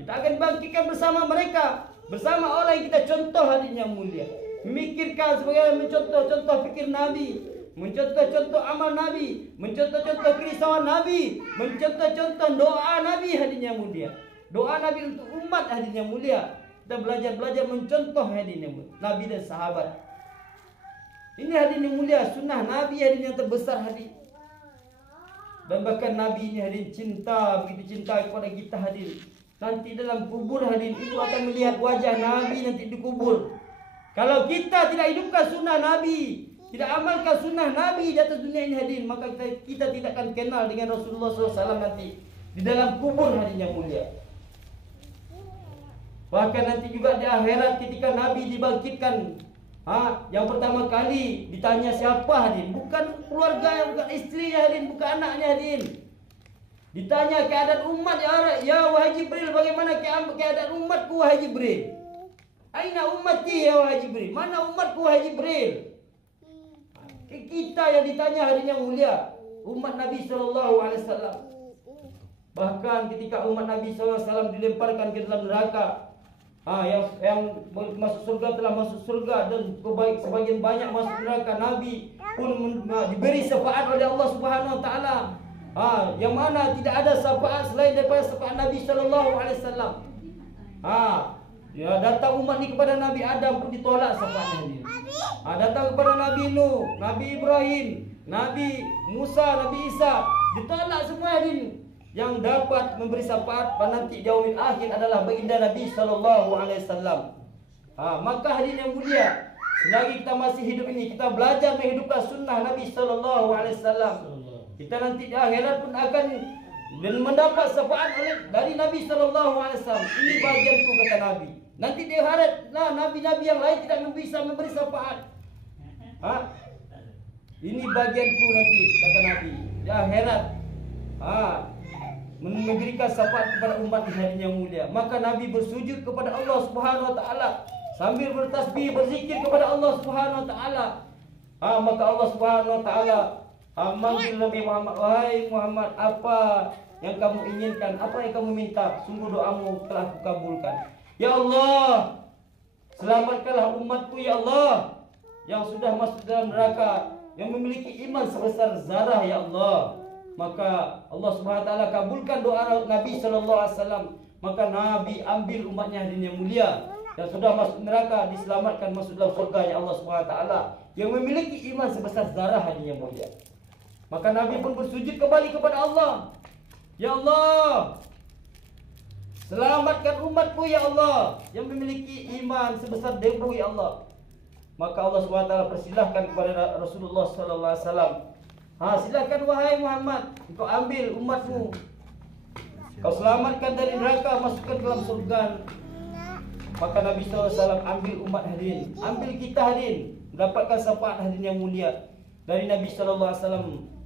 Kita akan bangkitkan bersama mereka, bersama orang yang kita contoh hadirin yang mulia. Memikirkan sebagai mencontoh-contoh fikir Nabi, mencontoh-contoh amal Nabi, mencontoh-contoh kerisauan Nabi, mencontoh-contoh doa Nabi hadirin yang mulia. Doa Nabi untuk umat hadirin yang mulia. Kita belajar mencontoh hadirin yang mulia, Nabi dan sahabat. Ini hadirin yang mulia, sunnah Nabi hadirin yang terbesar hadirin. Dan bahkan Nabi ini hadirin begitu cinta kepada kita hadirin. Nanti dalam kubur hadirin, ibu akan melihat wajah Nabi nanti di kubur. Kalau kita tidak hidupkan sunnah Nabi, tidak amalkan sunnah Nabi di atas dunia ini hadirin, maka kita tidak akan kenal dengan Rasulullah SAW nanti di dalam kubur hadirin yang mulia. Bahkan nanti juga di akhirat ketika Nabi dibangkitkan, yang pertama kali ditanya siapa hadirin, bukan keluarga, bukan istrinya hadirin, bukan anaknya hadirin. Ditanya keadaan umat ya wahai Jibril, bagaimana keadaan umatku wahai Jibril? Aina ummati ya wahai Jibril? Mana umatku wahai Jibril? Kita yang ditanya hadirin yang mulia, umat Nabi SAW. Bahkan ketika umat Nabi SAW dilemparkan ke dalam neraka, yang masuk surga telah masuk surga dan sebagian banyak masuk neraka, Nabi pun diberi syafaat oleh Allah Subhanahu wa taala. Yang mana tidak ada syafaat selain daripada syafaat Nabi sallallahu alaihi wasallam. Ya, datang umat ni kepada Nabi Adam pun ditolak syafaatnya dia. Datang kepada Nabi Nuh, Nabi Ibrahim, Nabi Musa, Nabi Isa, ditolak semua ini. Yang dapat memberi syafaat pada nanti yaumil akhir adalah baginda Nabi sallallahu alaihi wasallam. Maka hadirin yang mulia, selagi kita masih hidup ini, kita belajar menghidupkan sunnah Nabi sallallahu alaihi wasallam. Kita nanti di akhirat pun akan mendapat syafaat dari Nabi sallallahu alaihi wasallam. Ini bagianku kata Nabi. Nanti di akhirat nabi-nabi yang lain tidak bisa memberi syafaat. Ini bagianku nanti kata Nabi di akhirat. Memberikan syafaat kepada umat hadirin yang mulia. Maka Nabi bersujud kepada Allah Subhanahu wa taala sambil bertasbih, berzikir kepada Allah Subhanahu wa taala. Maka Allah Subhanahu wa taala manggil Nabi Muhammad, wahai Muhammad, apa yang kamu inginkan, apa yang kamu minta, sungguh doamu telah kukabulkan. Ya Allah, selamatkanlah umatku ya Allah yang sudah masuk dalam neraka, yang memiliki iman sebesar zarah ya Allah. Maka Allah Subhanahu wa taala kabulkan doa Nabi sallallahu alaihi wasallam. Maka Nabi ambil umatnya hadirin yang mulia yang sudah masuk neraka, diselamatkan masuk dalam surga ya Allah Subhanahu wa taala yang memiliki iman sebesar zarah hadirin yang mulia. Maka Nabi pun bersujud kembali kepada Allah. Ya Allah, selamatkan umatku ya Allah yang memiliki iman sebesar debu ya Allah. Maka Allah SWT persilahkan kepada Rasulullah sallallahu alaihi wasallam, silakan wahai Muhammad, engkau ambil umatmu, kau selamatkan dari neraka, masukkan ke dalam surga. Maka Nabi SAW ambil umat hadirin, ambil kita hadirin, mendapatkan syafaat hadirin yang mulia dari Nabi SAW,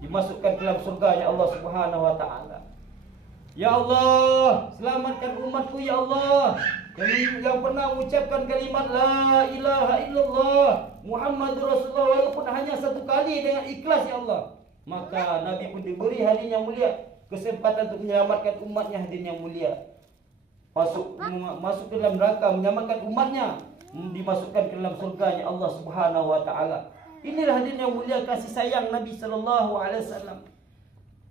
dimasukkan ke dalam surga ya Allah Subhanahu wa taala. Ya Allah, selamatkan umatku ya Allah yang pernah mengucapkan kalimat la ilaha illallah Muhammadur Rasulullah walaupun hanya satu kali dengan ikhlas ya Allah. Maka Nabi pun diberi hadirin yang mulia kesempatan untuk menyelamatkan umatnya hadirin yang mulia. Masuk ke dalam neraka, menyelamatkan umatnya, dimasukkan ke dalam surganya Allah Subhanahu wa taala. Inilah hadirin yang mulia kasih sayang Nabi sallallahu alaihi wasallam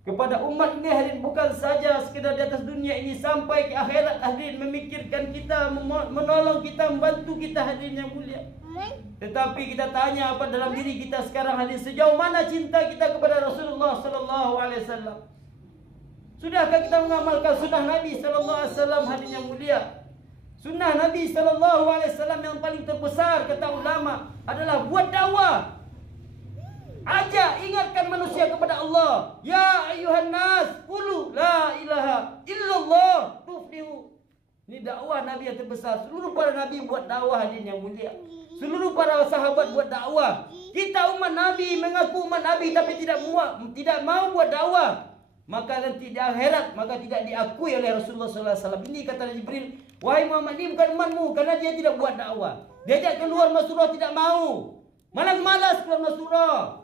kepada umat ini hadirin, bukan saja sekedar di atas dunia ini, sampai ke akhirat hadirin, memikirkan kita, menolong kita, membantu kita hadirin yang mulia. Tetapi kita tanya apa dalam diri kita sekarang hadirin, sejauh mana cinta kita kepada Rasulullah sallallahu alaihi wasallam? Sudahkah kita mengamalkan sunnah Nabi sallallahu alaihi wasallam hadirin yang mulia? Sunnah Nabi sallallahu alaihi wasallam yang paling terbesar kata ulama adalah buat dakwah. Ajak, ingatkan manusia kepada Allah. Ya ayuhan nas, qulu la ilaha illallah tuflihu. Ini dakwah Nabi yang terbesar. Seluruh para Nabi buat dakwah hadirin yang mulia. Seluruh para sahabat buat dakwah. Kita umat Nabi mengaku umat Nabi tapi tidak mau buat dakwah. Maka nanti di akhirat maka tidak diakui oleh Rasulullah sallallahu alaihi wasallam. Ini kata Jibril, Wahai Muhammad, ini bukan umatmu karena dia tidak buat dakwah. Diajak keluar Masurah tidak mau. Malas keluar Masurah.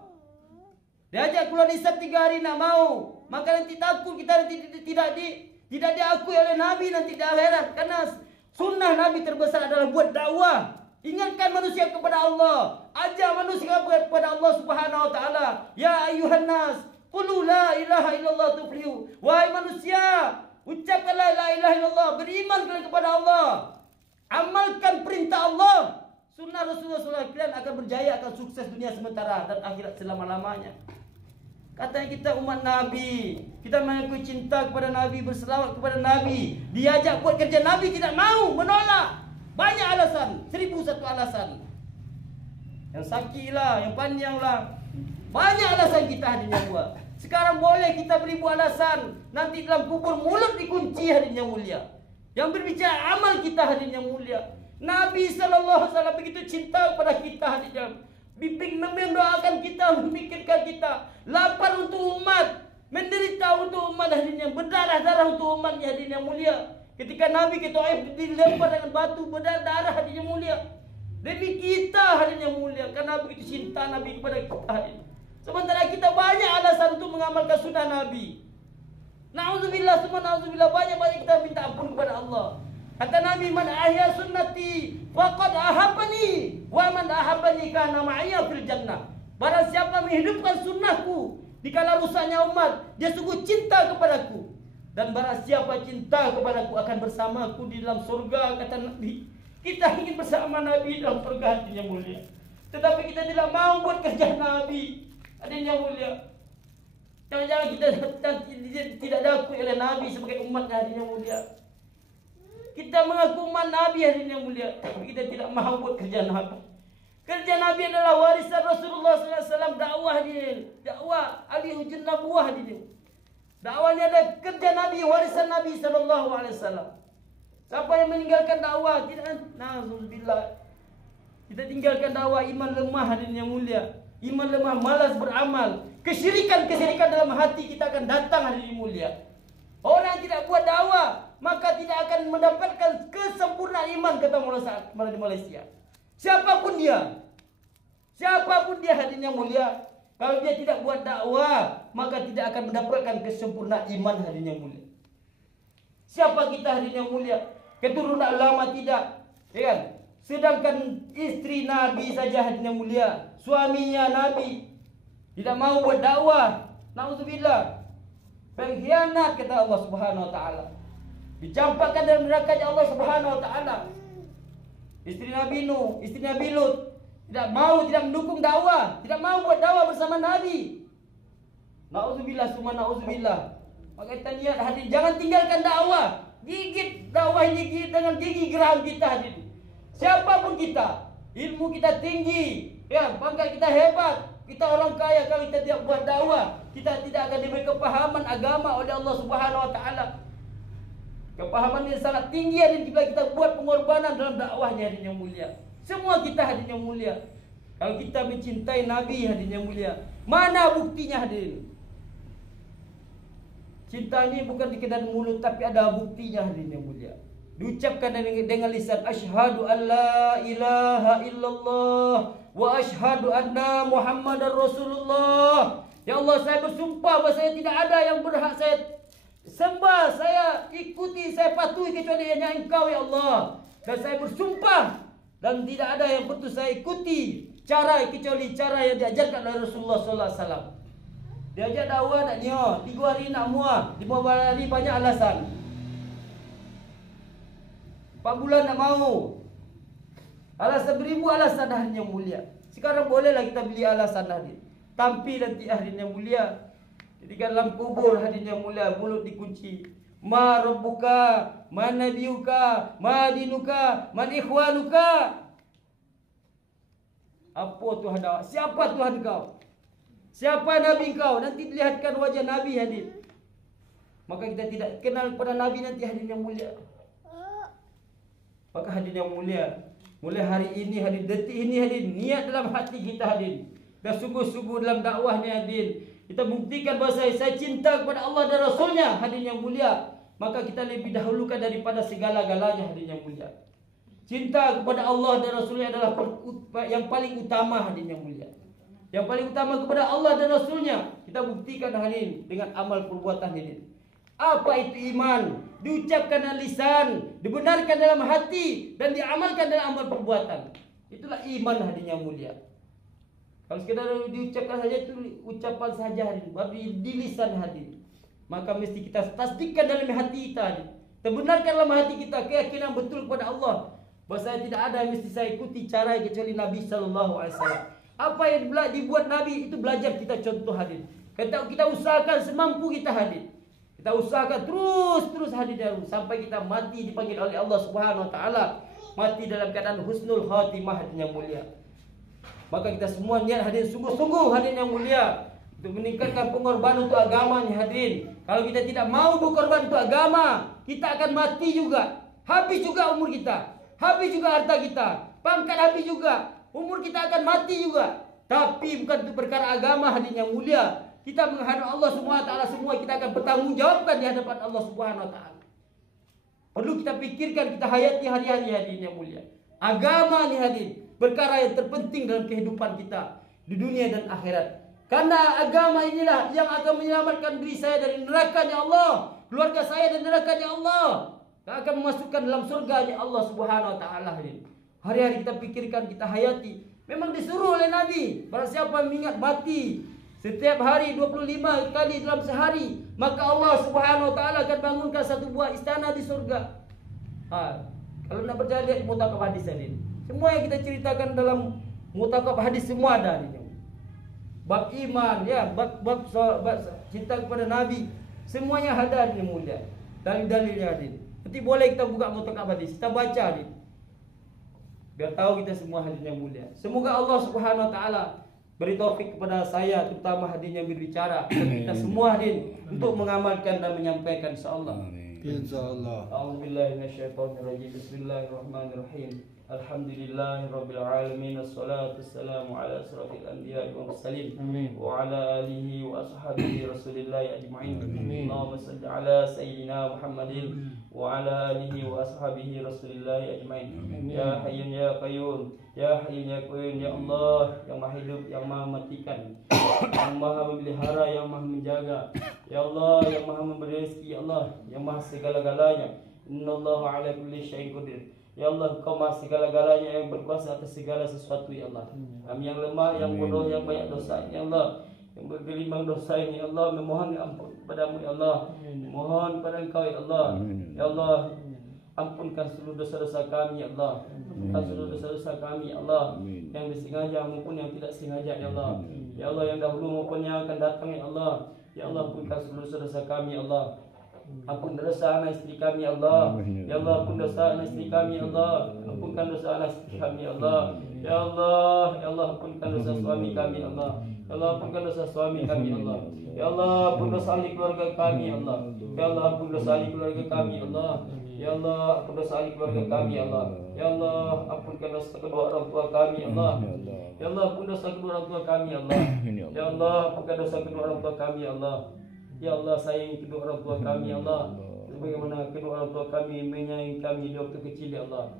Diajak keluar Islam 3 hari nak mau. Maka nanti takut kita tidak diakui oleh Nabi nanti di akhirat. Karena sunnah Nabi terbesar adalah buat dakwah. Ingatkan manusia kepada Allah. Ajak manusia kepada Allah Subhanahu wa taala. Ya ayuhan nas, qulu la ilaha illallah tuflihu. Wahai manusia, ucapkanlah la ilaha illallah, beriman kepada Allah. Amalkan perintah Allah. Sunnah Rasulullah SAW, kalian akan berjaya, akan sukses dunia sementara dan akhirat selama-lamanya. Katanya kita umat Nabi, kita mengakui cinta kepada Nabi, berselawat kepada Nabi. Diajak buat kerja Nabi tidak mau, menolak. Banyak alasan, 1001 alasan. Yang sakilah, yang panjanglah. Banyak alasan kita hadirnya buat. Sekarang boleh kita beribu alasan. Nanti dalam kubur mulut dikunci hadirnya mulia. Yang berbicara amal kita hadirnya mulia. Nabi SAW begitu cinta kepada kita hadirnya. Bimbing mendoakan kita, memikirkan kita. Lapar untuk umat, menderita untuk umat hadirnya, berdarah-darah untuk umatnya hadirnya mulia. Ketika Nabi ke Taif dilempar dengan batu, berdarah hadirnya mulia. Demi kita hadirnya mulia, karena begitu cinta Nabi kepada kita hadirnya. Sementara kita banyak alasan untuk mengamalkan sunnah Nabi. Na'udzubillah, semua na'udzubillah, banyak-banyak kita minta ampun kepada Allah. Kata Nabi, man ahya sunnati faqad ahabbani wa man ahabbani kana ma'iyya fil jannah. Barang siapa menghidupkan sunnahku dikala rusaknya umat, dia sungguh cinta kepadaku. Dan barang siapa cinta kepadaku akan bersamaku di dalam surga, kata Nabi. Kita ingin bersama Nabi dalam surga hatinya mulia. Tetapi kita tidak mau buat kerja Nabi hatinya mulia. Jangan-jangan kita tidak diakui oleh Nabi sebagai umat hatinya mulia. Kita mengaku umat Nabi hadirin yang mulia, tapi kita tidak mahu buat kerja Nabi. Kerja Nabi adalah warisan Rasulullah SAW, dakwah hadirin. Dakwah Ali Hujun Nabuah hadirin. Dakwahnya adalah kerja Nabi, warisan Nabi SAW. Siapa yang meninggalkan dakwah, tidak, na'udzubillah. Kita tinggalkan dakwah, iman lemah hadirin yang mulia. Iman lemah, malas beramal. Kesyirikan dalam hati kita akan datang hadirin yang mulia. Orang yang tidak buat dakwah, maka tidak akan mendapatkan kesempurnaan iman, kata Maulana di Malaysia. Siapapun dia hadirin yang mulia, kalau dia tidak buat dakwah, maka tidak akan mendapatkan kesempurnaan iman hadirin yang mulia. Siapa kita hadirin yang mulia? Keturunan ulama tidak, ya kan? Sedangkan istri Nabi saja hadirin yang mulia, suaminya Nabi tidak mau buat dakwah. Na'udzubillah. Pengkhianat, kata Allah Subhanahu wa taala. Dicampakkan dalam neraka Allah Subhanahu wa taala. Istri Nabi Nuh, istri Nabi Lut tidak mendukung dakwah, tidak mau buat dakwah bersama Nabi. Na'udzubillah, summa na'udzubillah. Maka kita niat hadir, jangan tinggalkan dakwah. Gigit dakwah ini dengan gigi geram kita hadir. Siapapun kita, ilmu kita tinggi, ya, pangkat kita hebat, kita orang kaya, kalau kita tidak buat dakwah, kita tidak akan diberi kepahaman agama oleh Allah Subhanahu wa taala. Kepahaman ini sangat tinggi hadirin, jika kita buat pengorbanan dalam dakwahnya hadirin yang mulia. Semua kita hadirin yang mulia. Kalau kita mencintai Nabi hadirin yang mulia, mana buktinya hadirin? Cinta ini bukan sekedar mulut, tapi ada buktinya hadirin yang mulia. Diucapkan dengan lisan, asyhadu an la ilaha illallah wa asyhadu anna Muhammadar Rasulullah. Ya Allah, saya bersumpah bahawa saya tidak ada yang berhak saya sembah, saya ikuti, saya patuhi kecuali hanya Engkau ya Allah. Dan saya bersumpah dan tidak ada yang betul saya ikuti cara kecuali cara yang diajarkan oleh Rasulullah sallallahu alaihi wasallam. Diajak dakwah nak nyo, 3 hari nak muah, 5 hari banyak alasan. 4 bulan nak mau. Alasan beribu alasan hadirin yang mulia. Sekarang bolehlah kita beli alasan hadirin. Tampil nanti hadirin yang mulia. Jadi dalam kubur hadirin yang mulia, mulut dikunci. Ma rabbuka, ma nabiyuka, ma dinuka, man ikhwanuka. Apa Tuhan kau? Siapa Tuhan kau? Siapa Nabi kau? Nanti dilihatkan wajah Nabi hadir. Maka kita tidak kenal pada Nabi nanti hadirin yang mulia. Maka hadirin yang mulia, mulai hari ini hadir, detik ini hadir, niat dalam hati kita hadir. Dan sungguh-sungguh dalam dakwahnya hadir. Kita buktikan bahawa saya cinta kepada Allah dan Rasulnya hadirin yang mulia. maka kita lebih dahulukan daripada segala-galanya hadirin yang mulia. Cinta kepada Allah dan Rasulnya adalah yang paling utama hadirin yang mulia. Yang paling utama kepada Allah dan Rasulnya kita buktikan hadirin dengan amal perbuatan hadirin. Apa itu iman? Diucapkan dengan lisan, dibenarkan dalam hati, dan diamalkan dalam amal perbuatan. Itulah iman hadirin yang mulia. Kalau sekadar diucapkan saja itu ucapan saja hadirin, baru di lisan hadirin. Maka mesti kita tasdikkan dalam hati kita hadirin. Terbenarkan dalam hati kita keyakinan betul kepada Allah. Bahawa saya tidak ada yang mesti saya ikuti cara kecuali Nabi SAW. Apa yang dibuat Nabi itu belajar kita contoh hadirin. Kita usahakan semampu kita hadirin. Kita usahakan terus hadirin sampai kita mati dipanggil oleh Allah Subhanahu Wa Taala, mati dalam keadaan husnul khatimah hadirin yang mulia. Maka kita semua niat hadirin sungguh-sungguh hadirin yang mulia untuk meningkatkan pengorbanan untuk agama nih hadirin. Kalau kita tidak mau berkorban untuk agama, kita akan mati juga. Habis juga umur kita, habis juga harta kita, pangkat habis juga, umur kita akan mati juga. Tapi bukan untuk perkara agama hadirin yang mulia. Kita menghadap Allah Subhanahu Wa Taala, semua kita akan bertanggungjawabkan di hadapan Allah Subhanahu Wa Taala. Perlu kita pikirkan, kita hayati hari-hari hadirin yang mulia. Agama nih hadirin, perkara yang terpenting dalam kehidupan kita di dunia dan akhirat. Karena agama inilah yang akan menyelamatkan diri saya dari nerakanya Allah, keluarga saya dari nerakanya Allah, yang akan memasukkan dalam surganya Allah Subhanahu Wa Taala hadirin. Hari-hari kita pikirkan, kita hayati. Memang disuruh oleh Nabi, barang siapa mengingat mati setiap hari 25 kali dalam sehari, maka Allah Subhanahu Wa Taala akan bangunkan satu buah istana di surga. Kalau nak percaya lihat mutakab hadis ini. Semua yang kita ceritakan dalam mutakab hadis semua ada di sini. Bab iman ya, bab cinta kepada Nabi, semuanya ada di mulia. Dalil-dalilnya hadis. Nanti boleh kita buka mutakab hadis, kita baca ni. Biar tahu kita semua hadis yang mulia. Semoga Allah Subhanahu Wa Taala beri taufik kepada saya, terutama hadirin yang berbicara, dan kita semua hadirin untuk mengamalkan dan menyampaikan insyaallah. Insyaallah. A'udzubillahi minasyaitonirrajim. Bismillahirrahmanirrahim. Alhamdulillahirabbil alamin. Wassalatu wassalamu ala asrofil anbiya'i wal mursalin wa ala alihi wa ashabihi Rasulillah ajma'in. Allahumma shalli ala sayyidina Muhammadin wa ala alihi wa ashabihi Rasulillah ajma'in. Ya hayyun ya qayyum, ya hayyun ya qayyum, ya Allah yang maha hidup, yang maha mematikan, yang maha memelihara, yang maha menjaga, ya Allah yang maha memberi rezeki, ya Allah yang maha segala-galanya. Innallaha ala kulli syai'in qadir. Ya Allah, Engkau maha segala-galanya yang berkuasa atas segala sesuatu, ya Allah. Kami yang lemah, yang bodoh, yang banyak dosa, ya Allah, yang bergelimang dosa ini, ya Allah, memohon ampun padamu, ya Allah. Mohon pada Engkau, ya Allah. Ya Allah, ampunkan seluruh dosa-dosa kami, ya Allah. Ampunkan seluruh dosa-dosa kami, ya Allah, yang disengaja maupun yang tidak sengaja, ya Allah. Ya Allah, yang dahulu maupun yang akan datang, ya Allah. Ya Allah, ampunkan seluruh dosa-dosa kami, ya Allah. Ampun dosa anak istri kami, ya Allah. Ya Allah, ampun dosa anak istri kami, ya Allah. Ampunkan dosa anak istri kami, ya Allah. Ya Allah, ya Allah, ampunkan dosa suami kami, ya Allah. Ya Allah, ampunkan dosa suami kami, ya Allah. Ya Allah, ampun dosa ahli keluarga kami, ya Allah. Ya Allah, ampun dosa ahli keluarga kami, ya Allah. Ya Allah, ampun dosa ahli keluarga kami, ya Allah. Ya Allah, ampunkan dosa kedua orang tua kami, ya Allah. Ya Allah, ampun dosa kedua orang tua kami, ya Allah. Ya Allah, ampunkan dosa kedua orang tua kami, ya Allah. Ya Allah, sayangi kedua orang tua kami, ya Allah. Sebagaimana kedua orang tua kami menyayangi kami di waktu kecil, ya Allah.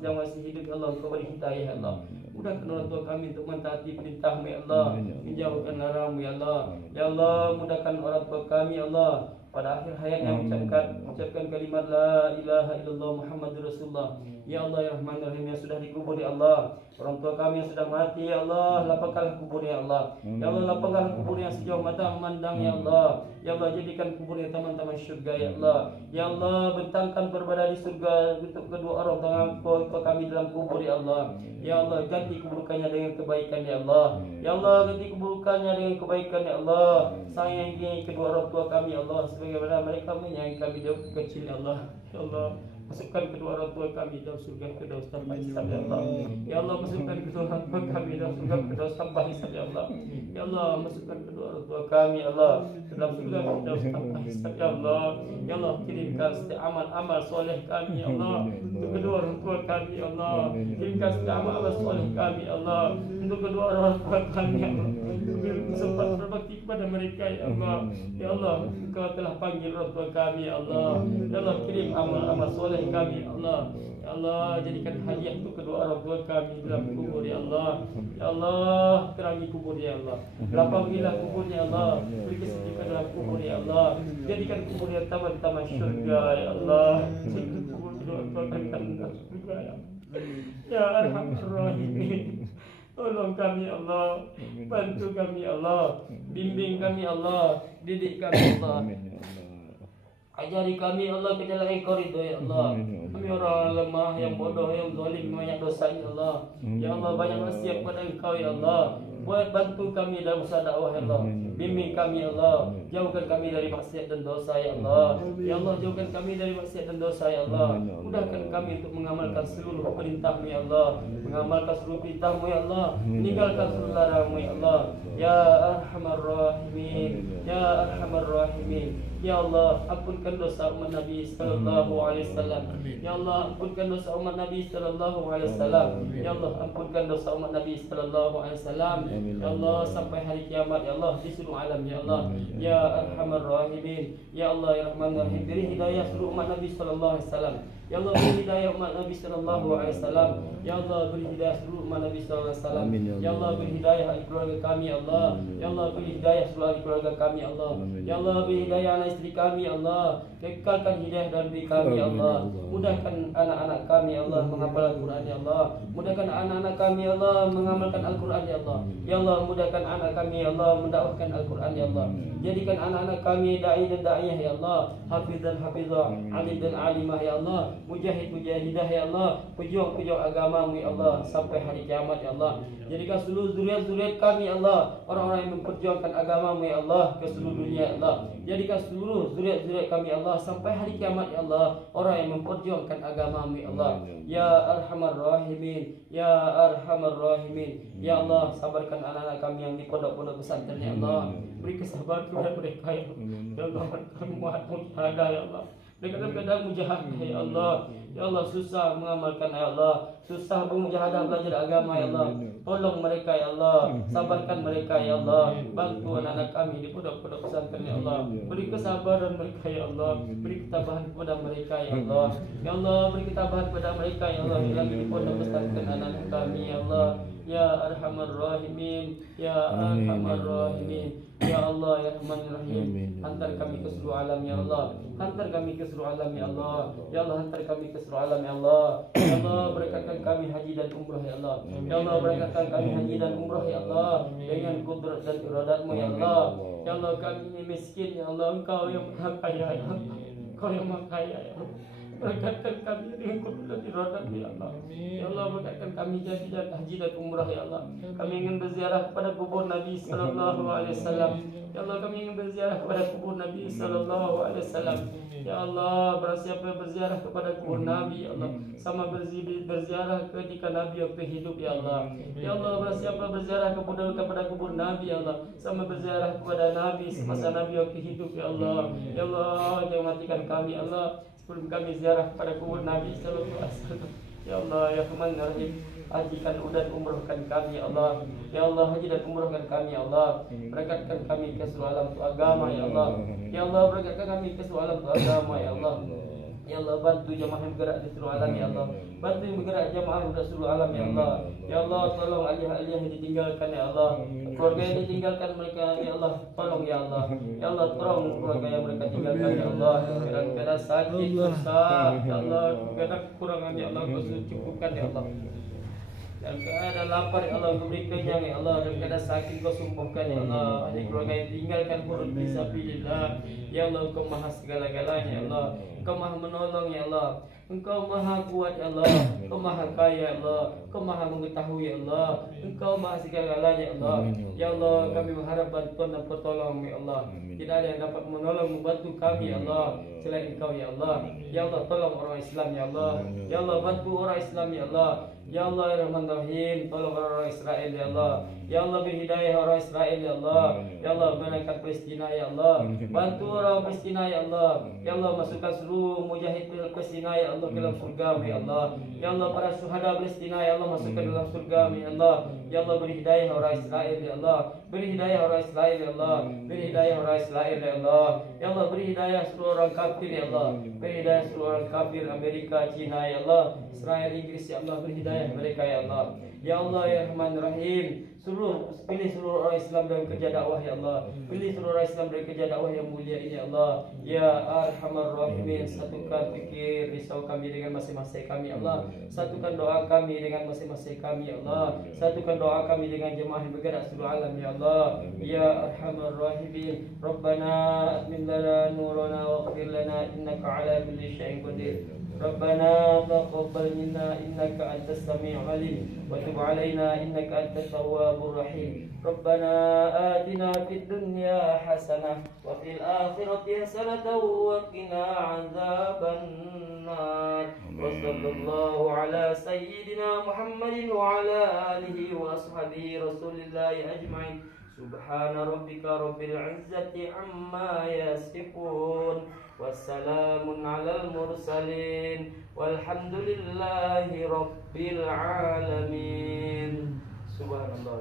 Yang masih hidup, ya Allah, Engkau beri hidayah, ya Allah. Mudahkan orang tua kami untuk mentaati perintah-Mu, ya Allah. Menjauhkan larangan-Mu, ya Allah. Ya Allah, mudahkan orang tua kami, ya Allah. Pada akhir hayatnya mengucapkan kalimat la ilaha illallah Muhammadur Rasulullah. Ya Allah, ya Rahman Rahim, yang sudah dikubur, ya Allah. Orang tua kami yang sudah mati, ya Allah, lapangkanlah kuburnya, ya Allah. Ya Allah, lapangkanlah kuburnya sejauh mata memandang, ya Allah. Ya Allah, jadikan kuburnya teman-teman syurga, ya Allah. Ya Allah, bentangkan berbada di surga untuk kedua orang tua kami dalam kubur, ya Allah. Ya Allah, ganti keburukannya dengan kebaikan, ya Allah. Ya Allah, ganti keburukannya dengan kebaikan, ya Allah. Sayangi kedua orang tua kami, ya Allah, sebagaimana mereka menyayangi kami di waktu kecil, ya Allah. Ya Allah, masukkan kedua orang tua kami dalam surga firdaus tanpa hisab, ya Allah. Ya Allah, masukkan kedua orang tua kami dalam surga firdaus tanpa hisab, ya Allah. Ya Allah, masukkan kedua orang tua kami, ya Allah, dalam surga firdaus tanpa hisab, ya Allah. Ya Allah, kirimkan setiap amal-amal soleh kami, ya Allah, untuk kedua orang tua kami, ya Allah. Kirimkan setiap amal-amal soleh kami, ya Allah, untuk kedua orang tua kami, ya Allah. beri kesempatan berbakti kepada mereka ya Allah. Ya Allah, Engkau telah panggil orang tua kami ya Allah. Ya Allah, kirim amal-amal soleh kami ya Allah. Ya Allah, jadikan hadiah untuk kedua orang tua kami dalam kubur ya Allah. Ya Allah, terangi kubur ya Allah. Lapangilah kubur ya Allah. Beri kesejukan dalam kubur ya Allah. Jadikan kuburnya taman-taman syurga ya Allah. Jadikan kubur kedua orang tua kami taman-taman syurga ya Allah. Ya Arhamar Rahimin, tolong kami Allah, bantu kami Allah, bimbing kami Allah, didik kami Allah, ajari kami Allah ke jalan Engkau ridho ya Allah. Kami orang lemah, yang bodoh, yang zalim, banyak dosa ya Allah. Ya Allah, banyak maksiat kepada Engkau ya Allah. Buat bantu kami dalam usaha dakwah ya Allah. Bimbing kami ya Allah. Jauhkan kami dari maksiat dan dosa ya Allah. Ya Allah, jauhkan kami dari maksiat dan dosa ya Allah. Mudahkan kami untuk mengamalkan seluruh perintah-Mu ya Allah. Mengamalkan seluruh perintah-Mu ya Allah. Meninggalkan seluruh larangan-Mu ya Allah. Ya Arhamar Rahimin, Ya Arhamar Rahimin. Ya Allah, ampunkan dosa umat Nabi sallallahu alaihi wasallam. Ya Allah, ampunkan dosa umat Nabi sallallahu alaihi wasallam. Ya Allah, ampunkan dosa umat Nabi sallallahu alaihi wasallam. Ya Allah, sampai hari kiamat ya Allah di seluruh alam ya Allah. Ya Arhamar Rahimin, Ya Allah ya Rahman Rahim. Beri hidayah seluruh umat Nabi sallallahu alaihi wasallam. Ya Allah, beri hidayah umat Nabi sallallahu alaihi wasallam. Ya Allah, beri hidayah seluruh umat Nabi sallallahu alaihi wasallam. Ya Allah, beri hidayah ahli keluarga kami ya Allah. Ya Allah, beri hidayah seluruh ahli keluarga kami ya Allah. Ya Allah, beri hidayah anak istri kami ya Allah. Kekalkan hidayah dalam diri kami ya Allah. Mudahkan anak-anak kami ya Allah menghafal Al-Quran ya Allah. Mudahkan anak-anak kami ya Allah mengamalkan Al-Quran ya Allah. Ya Allah, mudahkan anak kami ya Allah mendakwahkan Al-Quran ya Allah. Jadikan anak-anak kami dai dan daiyah ya Allah, hafiz dan hafizah, alim dan alimah ya Allah, mujahid mujahidah ya Allah, pejuang-pejuang agama-Mu ya Allah sampai hari kiamat ya Allah. Jadikan seluruh zuriat-zuriat kami ya Allah orang-orang yang memperjuangkan agama-Mu ya Allah ke seluruh dunia ya Allah. Jadikan seluruh zuriat-zuriat kami ya Allah sampai hari kiamat ya Allah orang yang memperjuangkan agama-Mu ya Allah. Ya Arhamar Rahimin, Ya Arhamar Rahimin. Ya Allah, sabarkan anak-anak kami yang di pondok-pondok pesantren ya Allah. Beri kesabaran kepada mereka ya Allah. Ya Allah, mujahadah ya Allah. Mereka kadang-kadang mujahadah ya Allah. Ya Allah, susah mengamalkan ya Allah. Susah bermujahadah belajar agama ya Allah. Tolong mereka ya Allah. Sabarkan mereka ya Allah. Bantu anak-anak kami di pondok-pondok pesantren ya Allah. Beri kesabaran mereka ya Allah. Beri ketabahan kepada mereka ya Allah. Ya Allah, beri ketabahan kepada mereka ya Allah. Yang di pondok pesantren anak-anak kami ya Allah. Ya Arhamar Rahimin, Ya Arhamar Rahimin. Ya Allah ya Rahman Rahim. Hantar kami ke seluruh alam ya Allah. Hantar kami ke seluruh alam ya Allah. Ya Allah, hantar kami ke seluruh alam ya Allah. Ya Allah, berkatkan kami haji dan umrah ya Allah. Ya Allah, berkatkan kami haji dan umrah ya Allah. Dengan kudrat dan iradat-Mu ya Allah. Ya Allah, kami ini miskin ya Allah. Engkau yang maha kaya ya Allah. Engkau yang maha kaya ya Allah. Berkatkan kami dengan kudrat dan iradat-Mu ya Allah. Ya Allah, berkatkan kami jadi dan haji dan umrah ya Allah. Kami ingin berziarah kepada kubur Nabi sallallahu alaihi wasallam. Ya Allah, kami ingin berziarah kepada kubur Nabi sallallahu alaihi wasallam. Ya Allah, barang siapa yang berziarah kepada kubur Nabi ya Allah, sama berziarah ketika Nabi waktu hidup ya Allah. Ya Allah, barang siapa berziarah kepada kubur Nabi ya Allah, sama berziarah kepada Nabi semasa Nabi waktu hidup ya Allah. Ya Allah, jangan matikan kami ya Allah sebelum kami ziarah kepada kubur Nabi sallallahu alaihi wasallam. Ya Allah ya Rahman Rahim, hajikan dan umrahkan kami ya Allah. Ya Allah, haji dan umrahkan kami ya Allah. Berkatkan kami ke seluruh alam untuk agama ya Allah. Ya Allah, berkatkan kami ke seluruh alam untuk agama ya Allah. Ya Allah, bantu jamaah yang bergerak di seluruh alam ya Allah. Bantu yang bergerak jamaah di seluruh alam ya Allah. Ya Allah, tolong aliyah-aliyah yang ditinggalkan ya Allah. Keluarga yang ditinggalkan mereka ya Allah, tolong ya Allah. Ya Allah, tolong keluarga yang mereka tinggalkan ya Allah. Kadang-kadang sakit, susah ya Allah. Kadang kekurangan ya Allah, Kau cukupkan ya Allah. Dan keadaan lapar ya Allah, Kau beri kenyang ya Allah. Dan keadaan sakit Kau sembuhkan ya Allah. Ada keluarga yang tinggalkan urut fisabilillah. Ya Allah, Kau maha segala-galanya ya Allah. Engkau maha menolong ya Allah. Engkau maha kuat ya Allah. Engkau maha kaya ya Allah. Engkau maha mengetahui ya Allah. Engkau maha segala-galanya ya Allah. Ya Allah, kami mengharap bantuan dan pertolongan ya Allah. Tidak ada yang dapat menolong membantu kami ya Allah selain Engkau ya Allah. Ya Allah, tolong orang Islam ya Allah. Ya Allah, bantu orang Islam ya Allah. Ya Allah ya Rahman Rahim, tolong orang Israel ya Allah. Ya Allah, beri hidayah orang Israel ya Allah. Ya Allah, menangkan Palestina ya Allah. Bantu orang Palestina ya Allah. Ya Allah, masukkan seluruh mujahid Palestina ya Allah ke dalam surga ya Allah. Ya Allah, para syuhada Palestina ya Allah masukkan dalam surga ya Allah. Ya Allah, beri hidayah orang Israel ya Allah. Beri hidayah orang Israel ya Allah. Beri hidayah orang Israel ya Allah. Ya Allah, beri hidayah seluruh orang kafir ya Allah. Beri hidayah seluruh orang kafir Amerika, Cina ya Allah. Israel, Inggris ya Allah, beri hidayah mereka ya Allah. Ya Allah ya Rahman Rahim, pilih seluruh orang Islam dalam kerja dakwah ya Allah. Pilih seluruh orang Islam dalam kerja dakwah yang mulia ini ya Allah. Ya Arhamar Rahimin, satukan fikir risau kami dengan masing-masing kami ya Allah. Satukan doa kami dengan masing-masing kami ya Allah. Satukan doa kami dengan jemaah yang bergerak seluruh alam ya Allah. Ya Arhamar Rahimin, Rabbana atmim lana nurana waghfir lana innaka ala kulli syai'in qadir. ربنا تقبل منا إنك أنت السميع العليم وتب علينا إنك أنت التواب الرحيم ربنا آتنا في الدنيا حسنة وفي الآخرة حسنة وقنا عذاب النار وصلى الله على سيدنا محمد وعلى آله وأصحابه رسول الله أجمعين سبحان ربك رب العزة عما يصفون والسلام على المرسلين والحمد لله رب العالمين سبحان الله.